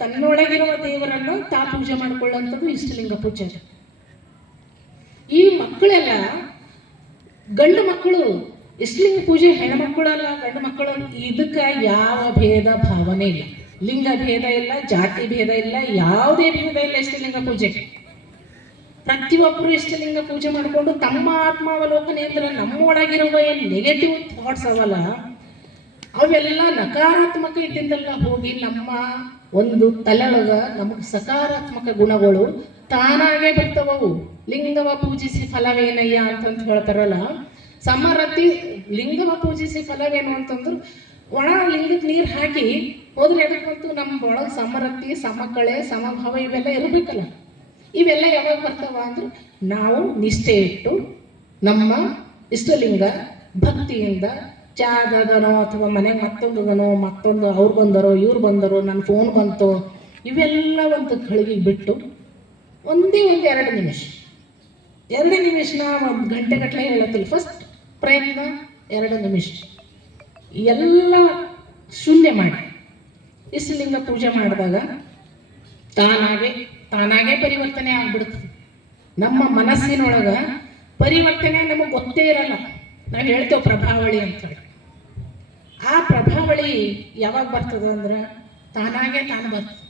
ತನ್ನೊಳಗಿರುವ ದೇವರನ್ನು ಪೂಜೆ ಮಾಡಿಕೊಳ್ಳುವಂಥದ್ದು ಇಷ್ಟಲಿಂಗ ಪೂಜೆ. ಈ ಮಕ್ಕಳೆಲ್ಲ ಗಂಡು ಮಕ್ಕಳು ಇಷ್ಟಲಿಂಗ ಪೂಜೆ, ಹೆಣ್ಮಕ್ಕಳಲ್ಲ ಗಂಡು ಮಕ್ಕಳು. ಇದಕ್ಕೆ ಯಾವ ಭೇದ ಭಾವನೆ ಇಲ್ಲ, ಲಿಂಗ ಭೇದ ಇಲ್ಲ, ಜಾತಿ ಭೇದ ಇಲ್ಲ, ಯಾವುದೇ ಭೇದ ಇಲ್ಲ ಇಷ್ಟಲಿಂಗ ಪೂಜೆಗೆ. ಪ್ರತಿಯೊಬ್ಬರು ಇಷ್ಟಲಿಂಗ ಪೂಜೆ ಮಾಡಿಕೊಂಡು ತಮ್ಮ ಆತ್ಮಾವಲೋಕನೆ ಅಂದ್ರೆ ನಮ್ಮೊಳಗಿರುವ ಏನು ನೆಗೆಟಿವ್ ಥಾಟ್ಸ್ ಅವಲ್ಲ ಅವೆಲ್ಲ ನಕಾರಾತ್ಮಕ ಇದ್ದಿಂದೆಲ್ಲ ಹೋಗಿ ನಮ್ಮ ಒಂದು ತಲೆಯೊಳಗ ನಮಗೆ ಸಕಾರಾತ್ಮಕ ಗುಣಗಳು ತಾನಾಗೇ ಬರ್ತವವು. ಲಿಂಗವ ಪೂಜಿಸಿ ಫಲವೇನಯ್ಯ ಅಂತಂತ ಹೇಳ್ತಾರಲ್ಲ, ಸಮರತಿ ಲಿಂಗವ ಪೂಜಿಸಿ ಫಲವೇನು ಅಂತಂದ್ರು ಒಣ ಲಿಂಗಕ್ಕೆ ನೀರು ಹಾಕಿ ಹೋದ್ರೆ ಎದಕ್ಕಂತೂ ನಮ್ಮ ಒಳಗೆ ಸಮರತಿ, ಸಮಕಳೆ, ಸಮಭಾವ ಇವೆಲ್ಲ ಇರಬೇಕಲ್ಲ. ಇವೆಲ್ಲ ಯಾವಾಗ ಬರ್ತಾವ ಅಂದ್ರೆ ನಾವು ನಿಷ್ಠೆ ಇಟ್ಟು ನಮ್ಮ ಇಷ್ಟಲಿಂಗ ಭಕ್ತಿಯಿಂದ ಚಾದನೋ ಅಥವಾ ಮನೆಗೆ ಮತ್ತೊಂದು ಅವ್ರು ಬಂದರೋ ಇವ್ರು ಬಂದರೋ ನನ್ನ ಫೋನ್ ಬಂತೋ ಇವೆಲ್ಲ ಒಂದು ಗಳಿಗೆ ಬಿಟ್ಟು ಒಂದೇ ಒಂದು 2 ನಿಮಿಷನ 1 ಗಂಟೆ ಗಟ್ಟಲೆ ಹೇಳತ್ತಿಲ್ಲ. ಫಸ್ಟ್ ಪ್ರಯತ್ನ 2 ನಿಮಿಷ ಎಲ್ಲ ಶೂನ್ಯ ಮಾಡಿ ಇಷ್ಟಲಿಂಗ ಪೂಜೆ ಮಾಡಿದಾಗ ತಾನಾಗೆ ಪರಿವರ್ತನೆ ಆಗ್ಬಿಡ್ತದೆ. ನಮ್ಮ ಮನಸ್ಸಿನೊಳಗ ಪರಿವರ್ತನೆ ನಮಗೆ ಗೊತ್ತೇ ಇರಲ್ಲ. ನಾವು ಹೇಳ್ತೇವೆ ಪ್ರಭಾವಳಿ ಅಂತೇಳಿ. ಆ ಪ್ರಭಾವಳಿ ಯಾವಾಗ ಬರ್ತದ ಅಂದ್ರೆ ತಾನಾಗೆ ಬರ್ತದೆ.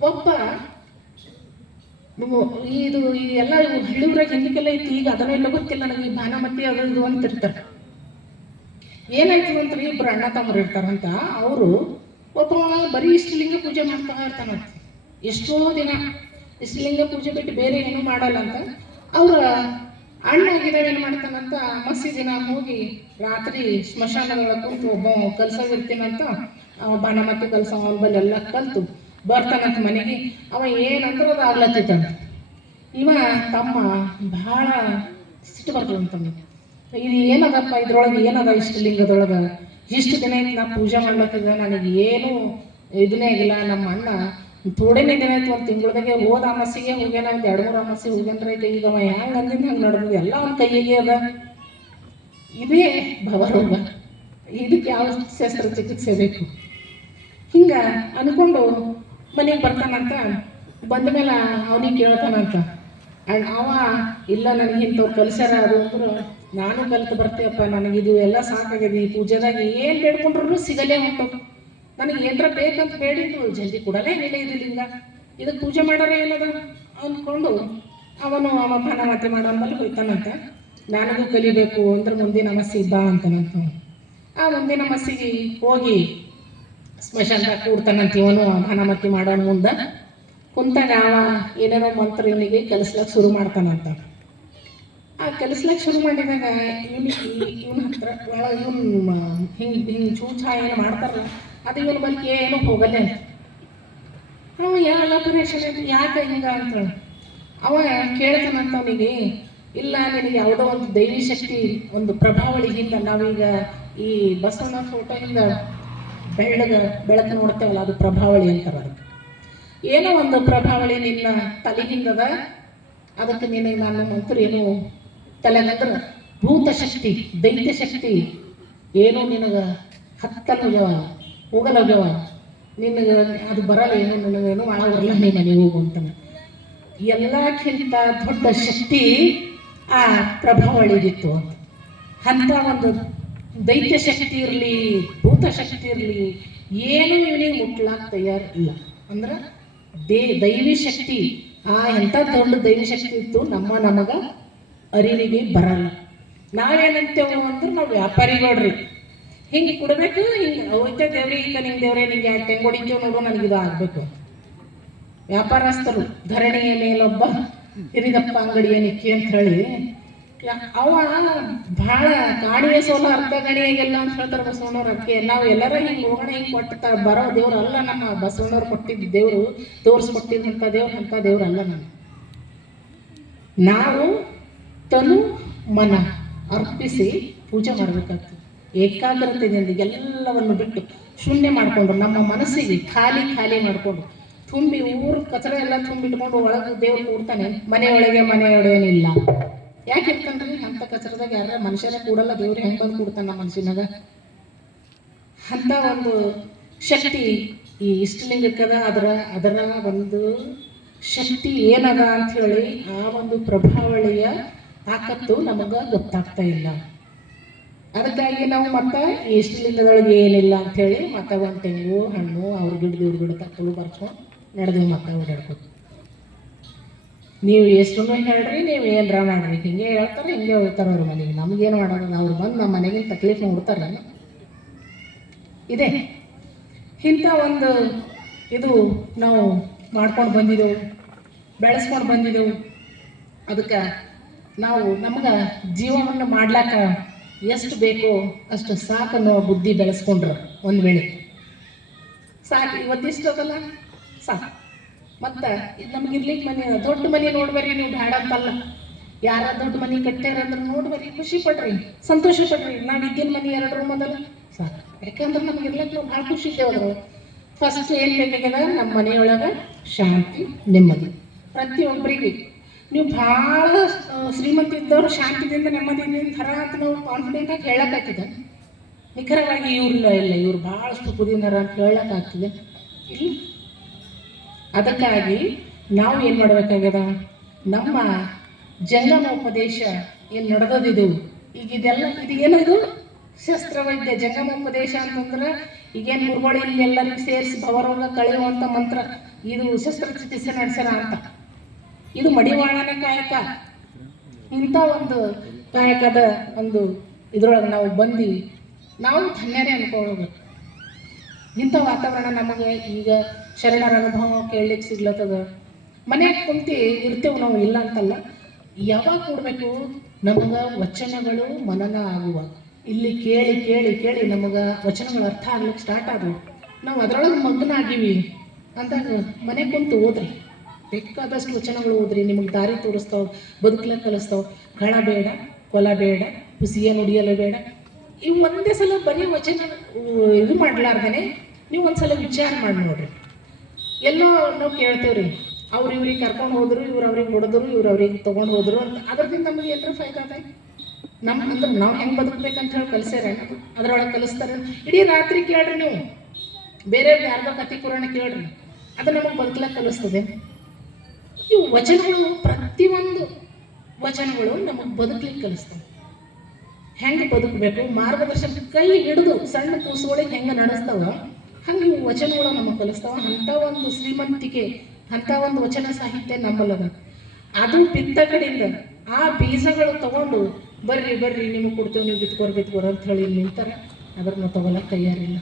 ಒಬ್ಬ ಇದು ಎಲ್ಲ ಹಳ್ಳಿವ್ರಾಗ ಹಿಂದಕ್ಕೆಲ್ಲ ಇತ್ತು, ಈಗ ಅದನ್ನೆಲ್ಲ ಗೊತ್ತಿಲ್ಲ ನನಗೆ. ಈ ಭಾನುಮತಿ ಅದು ಅಂತಿರ್ತಾರೆ. ಏನಾಯ್ತು ಅಂತಾರೆ, ಇಬ್ಬರು ಅಣ್ಣ ತಮ್ಮರು ಇರ್ತಾರಂತ. ಅವರು ಒಬ್ಬ ಬರೀ ಇಷ್ಟಲಿಂಗ ಪೂಜೆ ಮಾಡ್ತಾ ಇರ್ತಾನಂತ. ಎಷ್ಟೋ ದಿನ ಇಷ್ಟಲಿಂಗ ಪೂಜೆ ಬಿಟ್ಟು ಬೇರೆ ಏನೂ ಮಾಡಲ್ಲ ಅಂತ. ಅವ್ರ ಅಣ್ಣ ಏನು ಮಾಡ್ತಾನಂತ, ಮಸಿ ದಿನ ಹೋಗಿ ರಾತ್ರಿ ಸ್ಮಶಾನದೊಳಗೆ ಕುಂತು ಒಬ್ಬ ಕಲ್ಸೋಗಿರ್ತೀನಂತ ಭಾನುಮತಿ ಕಲ್ಸ ಅವನ ಬಲ್ಲಿ ಎಲ್ಲ ಕಲ್ತು ಬರ್ತಾನಂತ ಮನೆಗೆ. ಅವ ಏನಂದ್ರೆ ಅದು ಆಗ್ಲತ್ತಿತ್ತಂತ. ಇವ ತಮ್ಮ ಭಾಳ ಸಿಟ್ಟು ಬರ್ತದಂತ. ಇದು ಏನದಪ್ಪ, ಇದ್ರೊಳಗೆ ಏನದ ಇಷ್ಟಲಿಂಗದೊಳಗೆ ಇಷ್ಟು ದಿನ ನಾ ಪೂಜೆ ಮಾಡ್ಲತ್ತಿದ್ದ, ನನಗೆ ಏನು ಇದನ್ನೇ ಆಗಿಲ್ಲ. ನಮ್ಮ ಅಣ್ಣ ಥೋಡೇನೇ ದಿನ ಆಯ್ತು, 1 ತಿಂಗಳದಾಗೆ ಹೋದ ಅಮಾಸಿಗೆ ಹೋಗ್ಯಾನ, ಒಂದು 2-3 ಅಮಾಸಿ ಹೋಗ್ಯಾನ್ರೈತೆ. ಈಗ ಅವ ಹೆಂಗೆ ಅಂದಿಂದ ಹಂಗೆ ನಡೆದಿದೆ, ಎಲ್ಲ ಅವ್ನ ಕೈಯಿಗೆ ಅದ. ಇದೇ ಭವರೋಗ, ಇದಕ್ಕೆ ಯಾವ ಶಸ್ತ್ರಚಿಕಿತ್ಸೆ ಬೇಕು? ಹಿಂಗೆ ಅಂದ್ಕೊಂಡು ಮನೆಗೆ ಬರ್ತಾನಂತ. ಬಂದ ಮೇಲೆ ಅವನಿಗೆ ಕೇಳ್ತಾನಂತ ಅವ, ಇಲ್ಲ ನನಗೆ ಇಂಥವ್ರು ಕಲಿಸ್ಯಾರ ಅದು ಅಂದ್ರೆ ನಾನು ಕಲಿತು ಬರ್ತೀಯಪ್ಪ, ನನಗಿದು ಎಲ್ಲ ಸಾಕಾಗಿದೆ. ಈ ಪೂಜೆದಾಗ ಏನು ಬೇಡ್ಕೊಂಡ್ರು ಸಿಗಲೇ ಹೊಂಟು. ನನಗೆ ಏನರ ಬೇಕಂತ ಬೇಡಿದ್ದು ಜಲ್ದಿ ಕೊಡಲೇ ಇಲ್ಲ ಇದು ಲಿಂಗ, ಇದಕ್ಕೆ ಪೂಜೆ ಮಾಡೋರೇ ಏನದ ಅಂದ್ಕೊಂಡು ಅವ ಭಾನುಮತಿ ಮಾಡೋನ್ಮೇಲೆ ಹೋಯ್ತಾನಂತ. ನನಗೂ ಕಲಿಬೇಕು ಅಂದ್ರೆ ಮುಂದಿನ ಅಮಾಸಿಗೆ ಬಾ ಅಂತಾನಂತ. ಆ ಮುಂದಿನ ಅಮಾಸಿಗೆ ಹೋಗಿ ಸ್ಮಶಾನದಾಗ ಕೂಡ್ತಾನಂತ. ಇವನು ಭಾನುಮತಿ ಮಾಡೋಣ ಮುಂದೆ ಕುಂತಾಗ ಅವ ಏನೇನೋ ಮಂತ್ರ ಇವನಿಗೆ ಕಲಿಸ್ಲಕ್ಕೆ ಶುರು ಮಾಡ್ತಾನಂತ. ಆ ಕಲಿಸ್ಲಕ್ಕೆ ಶುರು ಮಾಡಿದಾಗ ಇವನ ಹತ್ರ ಇವನು ಹಿಂಗೆ ಚೂಚಾ ಏನು ಮಾಡ್ತಾರಲ್ಲ ಅದು ಇವನ ಬಗ್ಗೆ ಏನೂ ಹೋಗಲ್ಲ ಅಂತ. ಅವ ಎಲ್ಲ ಪರೇಶನ್ ಯಾಕೆ ಹಿಂಗ ಅಂತ ಅವ ಕೇಳ್ತಾನಂತ ಅವನಿಗೆ. ಇಲ್ಲ, ನಿನಗೆ ಯಾವುದೋ ಒಂದು ದೈವಿ ಶಕ್ತಿ, ಒಂದು ಪ್ರಭಾವಳಿಗಿಂತ ನಾವೀಗ ಈ ಬಸವಣ್ಣ ಫೋಟೋಯಿಂದ ಬೆಳಕು ನೋಡ್ತೇವಲ್ಲ, ಅದು ಪ್ರಭಾವಳಿ ಅಂತಾರೆ. ಅದಕ್ಕೆ ಏನೋ ಒಂದು ಪ್ರಭಾವಳಿ ನಿನ್ನ ತಲೆಗಿಂದದ, ಅದಕ್ಕೆ ನಿನಗೆ ನನ್ನ ಮಂತ್ರ ಏನು ತಲೆಗಂದ್ರೆ ಭೂತ ಶಕ್ತಿ, ದೈತ್ಯ ಶಕ್ತಿ ಏನೋ ನಿನಗೆ ಹತ್ತಲ್ಲೋಗ್ಯವ, ಹೋಗಲ್ಲೋಗ್ಯವ, ನಿನಗೆ ಅದು ಬರಲ್ಲ, ಏನು ನನಗೇನು ಮಾಡಬರಲ್ಲ, ನೀ ಮನೆಗೆ ಹೋಗು ಅಂತಾನೆ. ಎಲ್ಲಕ್ಕಿಂತ ದೊಡ್ಡ ಶಕ್ತಿ ಆ ಪ್ರಭಾವಳಿದಿತ್ತು ಅಂತ. ಅಂಥ ಒಂದು ದೈತ್ಯ ಶಕ್ತಿ ಇರಲಿ, ಭೂತ ಶಕ್ತಿ ಇರಲಿ, ಏನು ಇವನಿಗೆ ಮುಟ್ಲಾಕ್ ತಯಾರಿಲ್ಲ. ಅಂದ್ರೆ ದೈವಿ ಶಕ್ತಿ, ಎಂಥ ದೊಡ್ಡ ದೈವಿ ಶಕ್ತಿ ಇತ್ತು ನಮಗ ಅರಿವಿಗೆ ಬರಲ್ಲ. ನಾವೇನಂತೇವು ಅಂದ್ರೆ ನಾವು ವ್ಯಾಪಾರಿಗಳ್ರಿ, ಹಿಂಗೆ ಕೊಡಬೇಕು, ಹಿಂಗೆ ಹೋಯ್ತಾ ದೇವ್ರಿ, ಈಗ ನಿಂಗೆ ದೇವ್ರೆ ನಿಂಗೆ ಹೆಂಗೆ ಹೊಡಿತೀವಿ ನೋಡು, ನನಗಿದು ಆಗಬೇಕು. ವ್ಯಾಪಾರಸ್ಥರು ಧರಣಿಯ ಮೇಲೊಬ್ಬ ಹಿರಿದಪ್ಪ ಅಂಗಡಿಯ ನಿಕ್ಕಿ ಅಂತ ಹೇಳಿ ಅವ ಭಾಳ ಕಾಣಿಗೆ ಸೋಲ ಅರ್ಧ ಗಣಿಯಾಗೆಲ್ಲ ಅಂತ ಹೇಳ್ತಾರೆ ಬಸವಣ್ಣವ್ರ. ಅದಕ್ಕೆ ನಾವು ಎಲ್ಲರೂ ಹಿಂಗೆ ಹೋಗೋಣ, ಹಿಂಗೆ ಕೊಟ್ಟು ಬರೋ ದೇವ್ರು ಅಲ್ಲ ನಮ್ಮ ಬಸವಣ್ಣವ್ರು ಕೊಟ್ಟಿದ್ದ ದೇವರು, ತೋರಿಸ್ಕೊಟ್ಟಿದ್ದಂಥ ದೇವ್ರು ಅಂಥ ದೇವ್ರು ಅಲ್ಲ. ನಾವು ತನು ಮನ ಅರ್ಪಿಸಿ ಪೂಜೆ ಮಾಡಬೇಕಾಗ್ತದೆ. ಏಕಾಗ್ರತೆಯಿಂದ ಎಲ್ಲವನ್ನು ಬಿಟ್ಟು ಶೂನ್ಯ ಮಾಡಿಕೊಂಡು ನಮ್ಮ ಮನಸ್ಸಿಗೆ ಖಾಲಿ ಮಾಡಿಕೊಂಡು ತುಂಬಿ ಊರು ಕಚರ ಎಲ್ಲ ತುಂಬಿಟ್ಕೊಂಡು ಒಳಗೆ ದೇವ್ರು ಕೂಡ್ತಾನೆ. ಮನೆಯೊಳಗೇನಿಲ್ಲ ಯಾಕೆ ಇರ್ತಾನ್ರಿ ಅಂಥ ಕಚರದಾಗ? ಯಾರ ಮನುಷ್ಯನೇ ಕೂಡಲ್ಲ, ದೇವ್ರು ಹೆಂಗೆ ಬಂದು ಕೂಡ್ತಾನೆ ನಮ್ಮ ಮನುಷ್ಯನಾಗ? ಅಂಥ ಒಂದು ಶಕ್ತಿ ಈ ಇಷ್ಟಲಿಂಗಕ್ಕದ. ಅದರ ಒಂದು ಶಕ್ತಿ ಏನದ ಅಂತ ಹೇಳಿ ಆ ಒಂದು ಪ್ರಭಾವಳಿಯ ತಾಕತ್ತು ನಮಗೆ ಗೊತ್ತಾಗ್ತಾ ಇಲ್ಲ. ಅದಕ್ಕಾಗಿ ನಾವು ಮತ್ತೆ ಇಷ್ಟಲಿಂಗದೊಳಗೆ ಏನಿಲ್ಲ ಅಂಥೇಳಿ ಮತ್ತೆ ಒಂದು ತೆಂಗು ಹಣ್ಣು ಅವ್ರ ಗಿಡ ತಕ್ಕಲು ಬರ್ಸ್ಕೊಂಡು ನಡೆದು ಮತ್ತೆ ಓಡಾಡ್ಬೇಕು. ನೀವು ಎಷ್ಟು ಹೇಳ್ರಿ, ನೀವು ಏನರ ಮಾಡ್ರಿ, ಹಿಂಗೆ ಹೇಳ್ತಾರೆ, ಹಿಂಗೆ ಹೋಗ್ತಾರೆ ಅವ್ರ ಮನೆಗೆ. ನಮ್ಗೇನು ಮಾಡೋದು? ಅವ್ರು ಬಂದು ನಮ್ಮ ಮನೆಗಿನ ತಕ್ಲೀಫ್ ನೋಡ್ತಾರೆ. ಇದೆ ಇಂಥ ಒಂದು ಇದು ನಾವು ಮಾಡ್ಕೊಂಡು ಬಂದಿದ್ದೆವು, ಬೆಳೆಸ್ಕೊಂಡು ಬಂದಿದ್ದೆವು. ಅದಕ್ಕೆ ನಾವು ನಮ್ಗೆ ಜೀವನವನ್ನು ಮಾಡ್ಲಾಕ ಎಷ್ಟು ಬೇಕೋ ಅಷ್ಟು ಸಾಕನ್ನೋ ಬುದ್ಧಿ ಬೆಳೆಸ್ಕೊಂಡ್ರು. ಒಂದು ವೇಳೆ ಸಾಕು, ಇವತ್ತಿಷ್ಟು ಅದಲ್ಲ ಸಾಕು. ಮತ್ತು ನಮ್ಗೆ ಇರ್ಲಿಕ್ಕೆ ಮನೆ, ದೊಡ್ಡ ಮನೆ ನೋಡ್ಬರ್ರಿ ನೀವು, ಬೇಡ ಅಂತಲ್ಲ. ಯಾರ ದೊಡ್ಡ ಮನೆ ಕಟ್ಟ್ಯಾರಂದ್ರೆ ನೋಡ್ಬರ್ರಿ, ಖುಷಿ ಪಡ್ರಿ, ಸಂತೋಷ ಪಡ್ರಿ. ನಾವು ಇದ್ದಿನ ಮನೆ 2 ರೂಮ್ ಅದಲ್ಲ ಸಾಕು. ಯಾಕಂದ್ರೆ ನಮ್ಗೆ ಇರ್ಲಿಕ್ಕೆ ನಾವು ಭಾಳ ಖುಷಿ ಇದ್ದೇವೆ. ಫಸ್ಟ್ ಏನು ಬೇಕಾಗ್ಯದ? ನಮ್ಮ ಮನೆಯೊಳಗೆ ಶಾಂತಿ, ನೆಮ್ಮದಿ. ಪ್ರತಿಯೊಬ್ಬರಿಗೆ ನೀವು ಭಾಳ ಶ್ರೀಮಂತ ಇದ್ದವರು ಶಾಂತಿದಿಂದ ನೆಮ್ಮದಿಯಿಂದ ಥರ ಅಂತ ನಾವು ಕಾನ್ಫಿಡೆಂಟಾಗಿ ಹೇಳೋಕ್ಕಾಗ್ತದೆ. ನಿಖರವಾಗಿ ಇವ್ರಿಲ್ಲ, ಇವ್ರು ಭಾಳಷ್ಟು ಕುದಿನಾರ ಅಂತ ಹೇಳೋಕ್ಕಾಗ್ತದೆ ಇಲ್ಲ. ಅದಕ್ಕಾಗಿ ನಾವು ಏನು ಮಾಡಬೇಕಾಗ್ಯದ? ನಮ್ಮ ಜಂಗಮೋಪದೇಶ ಏನು ನಡೆದದಿದು ಈಗ, ಇದು ಏನದು? ಶಸ್ತ್ರವೈದ್ಯ ಜಂಗಮೋಪದೇಶ ಅಂತಂದ್ರೆ ಈಗೇನು ಗುರುಗಳು ಇಲ್ಲಿ ಎಲ್ಲರಿಗೂ ಸೇರಿಸಿ ಭವರೋಗ ಕಳೆಯುವಂಥ ಮಂತ್ರ, ಇದು ಶಸ್ತ್ರಚಿಕಿತ್ಸೆ ನಡೆಸ್ಯಾರ ಅಂತ. ಇದು ಮಡಿವಾಳನ ಕಾಯಕ. ಇಂಥ ಒಂದು ಕಾಯಕದ ಒಂದು ಇದ್ರೊಳಗೆ ನಾವು ಬಂದು ನಾವು ಧನ್ಯರೇ ಅನ್ಕೊಳ್ಬೇಕು. ಇಂಥ ವಾತಾವರಣ ನಮಗೆ ಈಗ ಶರಣರ ಅನುಭವ ಕೇಳಲಿಕ್ಕೆ ಸಿಗ್ಲತ್ತದ. ಮನೆಯಾಗ ಕುಂತು ಇರ್ತೇವೆ ನಾವು, ಇಲ್ಲ ಅಂತಲ್ಲ. ಯಾವಾಗ ಕೊಡಬೇಕು? ನಮಗೆ ವಚನಗಳು ಮನನ ಆಗುವಾಗ, ಇಲ್ಲಿ ಕೇಳಿ ಕೇಳಿ ಕೇಳಿ ನಮಗೆ ವಚನಗಳು ಅರ್ಥ ಆಗ್ಲಿಕ್ಕೆ ಸ್ಟಾರ್ಟ್ ಆದವು. ನಾವು ಅದರೊಳಗೆ ಮಗ್ನ ಆಗೀವಿ ಅಂದಾಗ ಮನೆ ಕುಂತು ಓದ್ರಿ, ಬೇಕಾದಷ್ಟು ವಚನಗಳು ಓದ್ರಿ. ನಿಮಗೆ ದಾರಿ ತೋರಿಸ್ತಾವೆ, ಬದುಕಲಿಕ್ಕೆ ಕಲಿಸ್ತಾವೆ. ಕಳ ಬೇಡ, ಕೊಲ ಬೇಡ, ಹುಸಿಯ ನುಡಿಯಲು ಬೇಡ. ಇವು ಒಂದೇ ಸಲ ಬರೀ ವಚನ ಇದು ಮಾಡ್ಲಾರ್ದೇ ನೀವು ಒಂದು ಸಲ ವಿಚಾರ ಮಾಡಿ ನೋಡ್ರಿ. ಎಲ್ಲೋ ನಾವು ಕೇಳ್ತೇವ್ರಿ, ಅವ್ರು ಇವ್ರಿಗೆ ಕರ್ಕೊಂಡು ಹೋದ್ರು, ಇವ್ರು ಅವ್ರಿಗೆ ಹೊಡೆದ್ರು, ಇವ್ರು ಅವ್ರಿಗೆ ತೊಗೊಂಡು ಹೋದ್ರು ಅಂತ. ಅದ್ರದಿಂದ ನಮಗೆ ಏನರ ಫಾಯ್ದ ಅದ? ಅಂದ್ರೆ ನಾವು ಹೆಂಗೆ ಬದುಕಬೇಕಂತ ಹೇಳಿ ಕಲಿಸ್ಯಾರ, ಅದರೊಳಗೆ ಕಲಿಸ್ತಾರೆ. ಇಡೀ ರಾತ್ರಿ ಕೇಳ್ರಿ ನೀವು, ಬೇರೆ ಯಾರ್ದೋ ಕಥೆ ಪುರಾಣ ಕೇಳ್ರಿ, ಅದು ನಮಗೆ ಬದುಕಲಿಕ್ಕೆ ಕಲಿಸ್ತದೆ. ಇವು ವಚನಗಳು, ಪ್ರತಿಯೊಂದು ವಚನಗಳು ನಮಗೆ ಬದುಕಲಿಕ್ಕೆ ಕಲಿಸ್ತವೆ. ಹೆಂಗೆ ಬದುಕಬೇಕು, ಮಾರ್ಗದರ್ಶನ ಕೈ ಹಿಡಿದು ಸಣ್ಣ ಕೂಸುಗಳಿಗೆ ಹೆಂಗೆ ನಡೆಸ್ತಾವ ಹಂಗೆ ಇವು ವಚನಗಳು ನಮಗೆ ಕಲಿಸ್ತಾವ. ಅಂಥ ಒಂದು ಶ್ರೀಮಂತಿಕೆ, ಅಂಥ ಒಂದು ವಚನ ಸಾಹಿತ್ಯ ನಮ್ಮಲ್ಲದ. ಅದು ಬಿತ್ತ ಕಡೆಯಿಂದ ಆ ಬೀಜಗಳು ತಗೊಂಡು ಬರ್ರಿ ಬರ್ರಿ ನಿಮಗೆ ಕೊಡ್ತೇವೆ, ನೀವು ಬಿತ್ಕೋರ್ ಅಂತ ಹೇಳಿ ನಿಂತಾರೆ. ಅದ್ರನ್ನ ತಗೊಳಕ್ಕೆ ತಯಾರಿಲ್ಲ.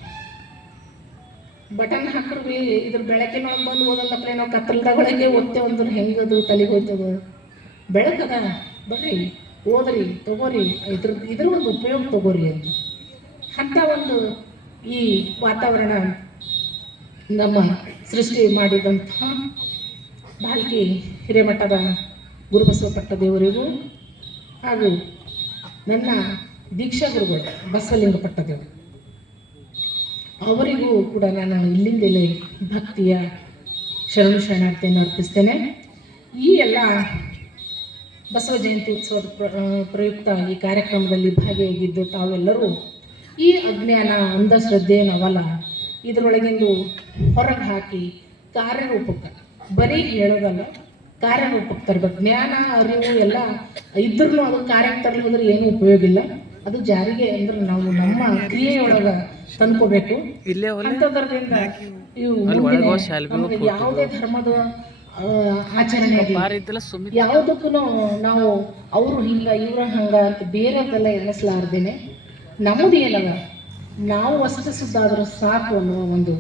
ಬಟನ್ ಹಾಕ್ರಿ, ಇದ್ರ ಬೆಳಕಿನೊಳಗೆ ಬಂದು ಓದಲ್ಲಪ್ಪ, ನಾವು ಕತ್ತಲ್ದಾಗೊಳಗೆ ಓದ್ತೇವೆ ಅಂದ್ರೆ ಹೆಂಗದು ತಲೆಗೆ ಹೋಯ್ತದ? ಬೆಳಕದ, ಬರ್ರಿ ಓದ್ರಿ, ತಗೋರಿ, ಇದ್ರ ಒಂದು ಉಪಯೋಗ ತಗೋರಿ ಅಂತ. ಅಂಥ ಒಂದು ಈ ವಾತಾವರಣ ನಮ್ಮ ಸೃಷ್ಟಿ ಮಾಡಿದಂಥ ಬಾಲ್ಕಿ ಹಿರೇಮಠದ ಗುರುಬಸವ ಪಟ್ಟದೇವರಿಗೂ ಹಾಗೂ ನನ್ನ ದೀಕ್ಷಾ ಗುರುಗಳು ಬಸವಲಿಂಗ ಪಟ್ಟದೇವರು ಅವರಿಗೂ ಕೂಡ ನಾನು ಇಲ್ಲಿಂದಲೇ ಭಕ್ತಿಯ ಶರಣಾರ್ಥಿಯನ್ನು ಅರ್ಪಿಸ್ತೇನೆ. ಈ ಎಲ್ಲ ಬಸವ ಜಯಂತಿ ಉತ್ಸವದ ಪ್ರಯುಕ್ತ ಈ ಕಾರ್ಯಕ್ರಮದಲ್ಲಿ ಭಾಗಿಯಾಗಿದ್ದು ತಾವೆಲ್ಲರೂ ಈ ಅಜ್ಞಾನ, ಅಂಧಶ್ರದ್ಧೆ ನಾವಲ್ಲ, ಇದರೊಳಗಿಂದು ಹೊರಗೆ ಹಾಕಿ ಕಾರ್ಯರೂಪಕ್ಕೆ ಬರೀ ಹೇಳೋದಲ್ಲ, ಕಾರ್ಯರೂಪಕ್ಕೆ ತರಬೇಕು. ಜ್ಞಾನ ಅರಿವು ಎಲ್ಲ ಇದ್ರೂ ಅದು ಕಾರ್ಯಕ್ಕೆ ತರಲಿ ಹೋದ್ರೆ ಏನು ಉಪಯೋಗ ಇಲ್ಲ. ಅದು ಜಾರಿಗೆ ಅಂದ್ರೆ ನಾವು ನಮ್ಮ ಕ್ರಿಯೆಯೊಳಗೆ ತಂದ್ಕೋಬೇಕು. ಅಂಥದ್ರಿಂದ ಇವು ನಮಗೆ ಯಾವುದೇ ಧರ್ಮದ ಆಚರಣೆ ಯಾವುದಕ್ಕೂ ನಾವು ಅವರು ಹಿಂಗ ಇವ್ರ ಹಂಗ ಅಂತ ಬೇರೆದೆಲ್ಲ ಎಣಿಸ್ಲಾರ್ದೇನೆ ನಮ್ಮದು ಏನದ ನಾವು ಅಷ್ಟು ಸುದ್ದಾದರೂ ಸಾಕು ಅನ್ನುವ ಒಂದು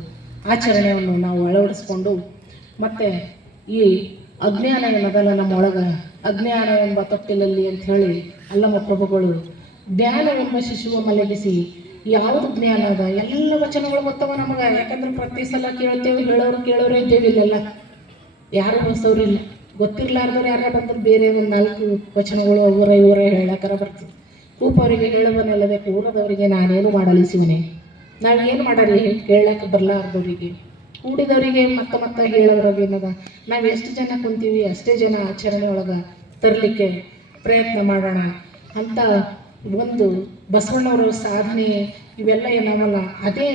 ಆಚರಣೆಯನ್ನು ನಾವು ಅಳವಡಿಸ್ಕೊಂಡು, ಮತ್ತು ಈ ಅಜ್ಞಾನ ಏನದಲ್ಲ ನಮ್ಮೊಳಗೆ, ಅಜ್ಞಾನ ಎಂಬ ತೊಟ್ಟಿಲಲ್ಲಿ ಅಂತ ಹೇಳಿ ಅಲ್ಲಮ್ಮ ಪ್ರಭುಗಳು ಜ್ಞಾನವೆಂಬ ಶಿಶುವ ಮಲಗಿಸಿ ಯಾವುದು ಜ್ಞಾನ ಅದ ಎಲ್ಲ ವಚನಗಳು ಗೊತ್ತವ ನಮಗೆ. ಯಾಕಂದ್ರೆ ಪ್ರತಿ ಸಲ ಕೇಳ್ತೇವೆ, ಕೇಳೋರೇ ಇದ್ದೇವೆ. ಇಲ್ಲೆಲ್ಲ ಯಾರು ಹೊಸವ್ರಿಲ್ಲ, ಗೊತ್ತಿರ್ಲಾರ್ದವ್ರು ಯಾರು ಬಂದ್ರೆ ಬೇರೆ ಒಂದು 4 ವಚನಗಳು ಇವರೇ ಹೇಳಕ್ಕಾರ ಬರ್ತದೆ. ಕೂಪವರಿಗೆ ಹೇಳುವನಲ್ಲದೆ ಕೂಡದವರಿಗೆ ನಾನೇನು ಮಾಡಲಿ ಶಿವನೇ. ನಾವೇನು ಮಾಡಲಿ ಕೇಳಕ್ಕೆ ಬರಲಾರ್ದವರಿಗೆ, ಕೂಡಿದವರಿಗೆ ಮತ್ತೆ ಹೇಳೋದ್ರಾಗ ಏನದ, ನಾವು ಎಷ್ಟು ಜನ ಕುಂತೀವಿ ಅಷ್ಟೇ ಜನ ಆಚರಣೆ ಒಳಗೆ ತರಲಿಕ್ಕೆ ಪ್ರಯತ್ನ ಮಾಡೋಣ ಅಂತ ಒಂದು ಬಸವಣ್ಣವರ ಸಾಧನೆ ಇವೆಲ್ಲ ಏನವಲ್ಲ, ಅದೇ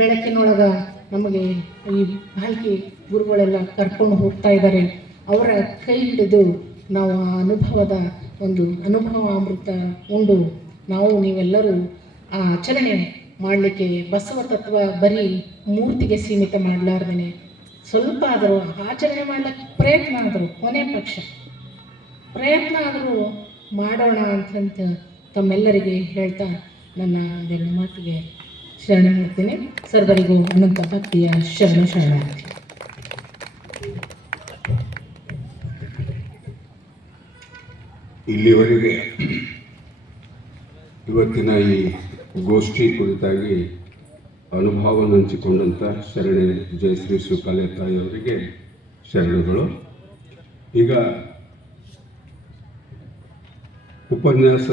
ಬೆಳಕಿನೊಳಗೆ ನಮಗೆ ಈ ಬಾಲ್ಕಿ ಗುರುಗಳೆಲ್ಲ ಕರ್ಕೊಂಡು ಹೋಗ್ತಾ ಇದ್ದಾರೆ. ಅವರ ಕೈ ಹಿಡಿದು ನಾವು ಆ ಅನುಭವದ ಒಂದು ಅನುಭವ ಅಮೃತ ಉಂಡು ನಾವು ನೀವೆಲ್ಲರೂ ಆ ಆಚರಣೆ ಮಾಡಲಿಕ್ಕೆ ಬಸವ ತತ್ವ ಬರೀ ಮೂರ್ತಿಗೆ ಸೀಮಿತ ಮಾಡಲಾರ್ದೇ ಸ್ವಲ್ಪ ಆದರೂ ಆಚರಣೆ ಮಾಡ್ಲಿಕ್ಕೆ ಪ್ರಯತ್ನ ಆದರೂ, ಕೊನೆ ಪಕ್ಷ ಪ್ರಯತ್ನ ಆದರೂ ಮಾಡೋಣ ಅಂತಂತ ತಮ್ಮೆಲ್ಲರಿಗೆ ಹೇಳ್ತಾ ನನ್ನ ಒಂದೆರಡು ಮಾತಿಗೆ ಶರಣ ಮಾಡ್ತೀನಿ. ಸರ್ವರಿಗೂ ಅನಂತ ಭಕ್ತಿಯ ಶರಣಾರ್ಥಿ. ಇಲ್ಲಿವರೆಗೆ ಇವತ್ತಿನ ಈ ಗೋಷ್ಠಿ ಕುರಿತಾಗಿ ಅನುಭವವನ್ನು ಹಂಚಿಕೊಂಡಂಥ ಶರಣೆ ಜಯಶ್ರೀ ಸುಕಾಲೆ ತಾಯಿಯವರಿಗೆ ಶರಣಗಳು. ಈಗ ಉಪನ್ಯಾಸ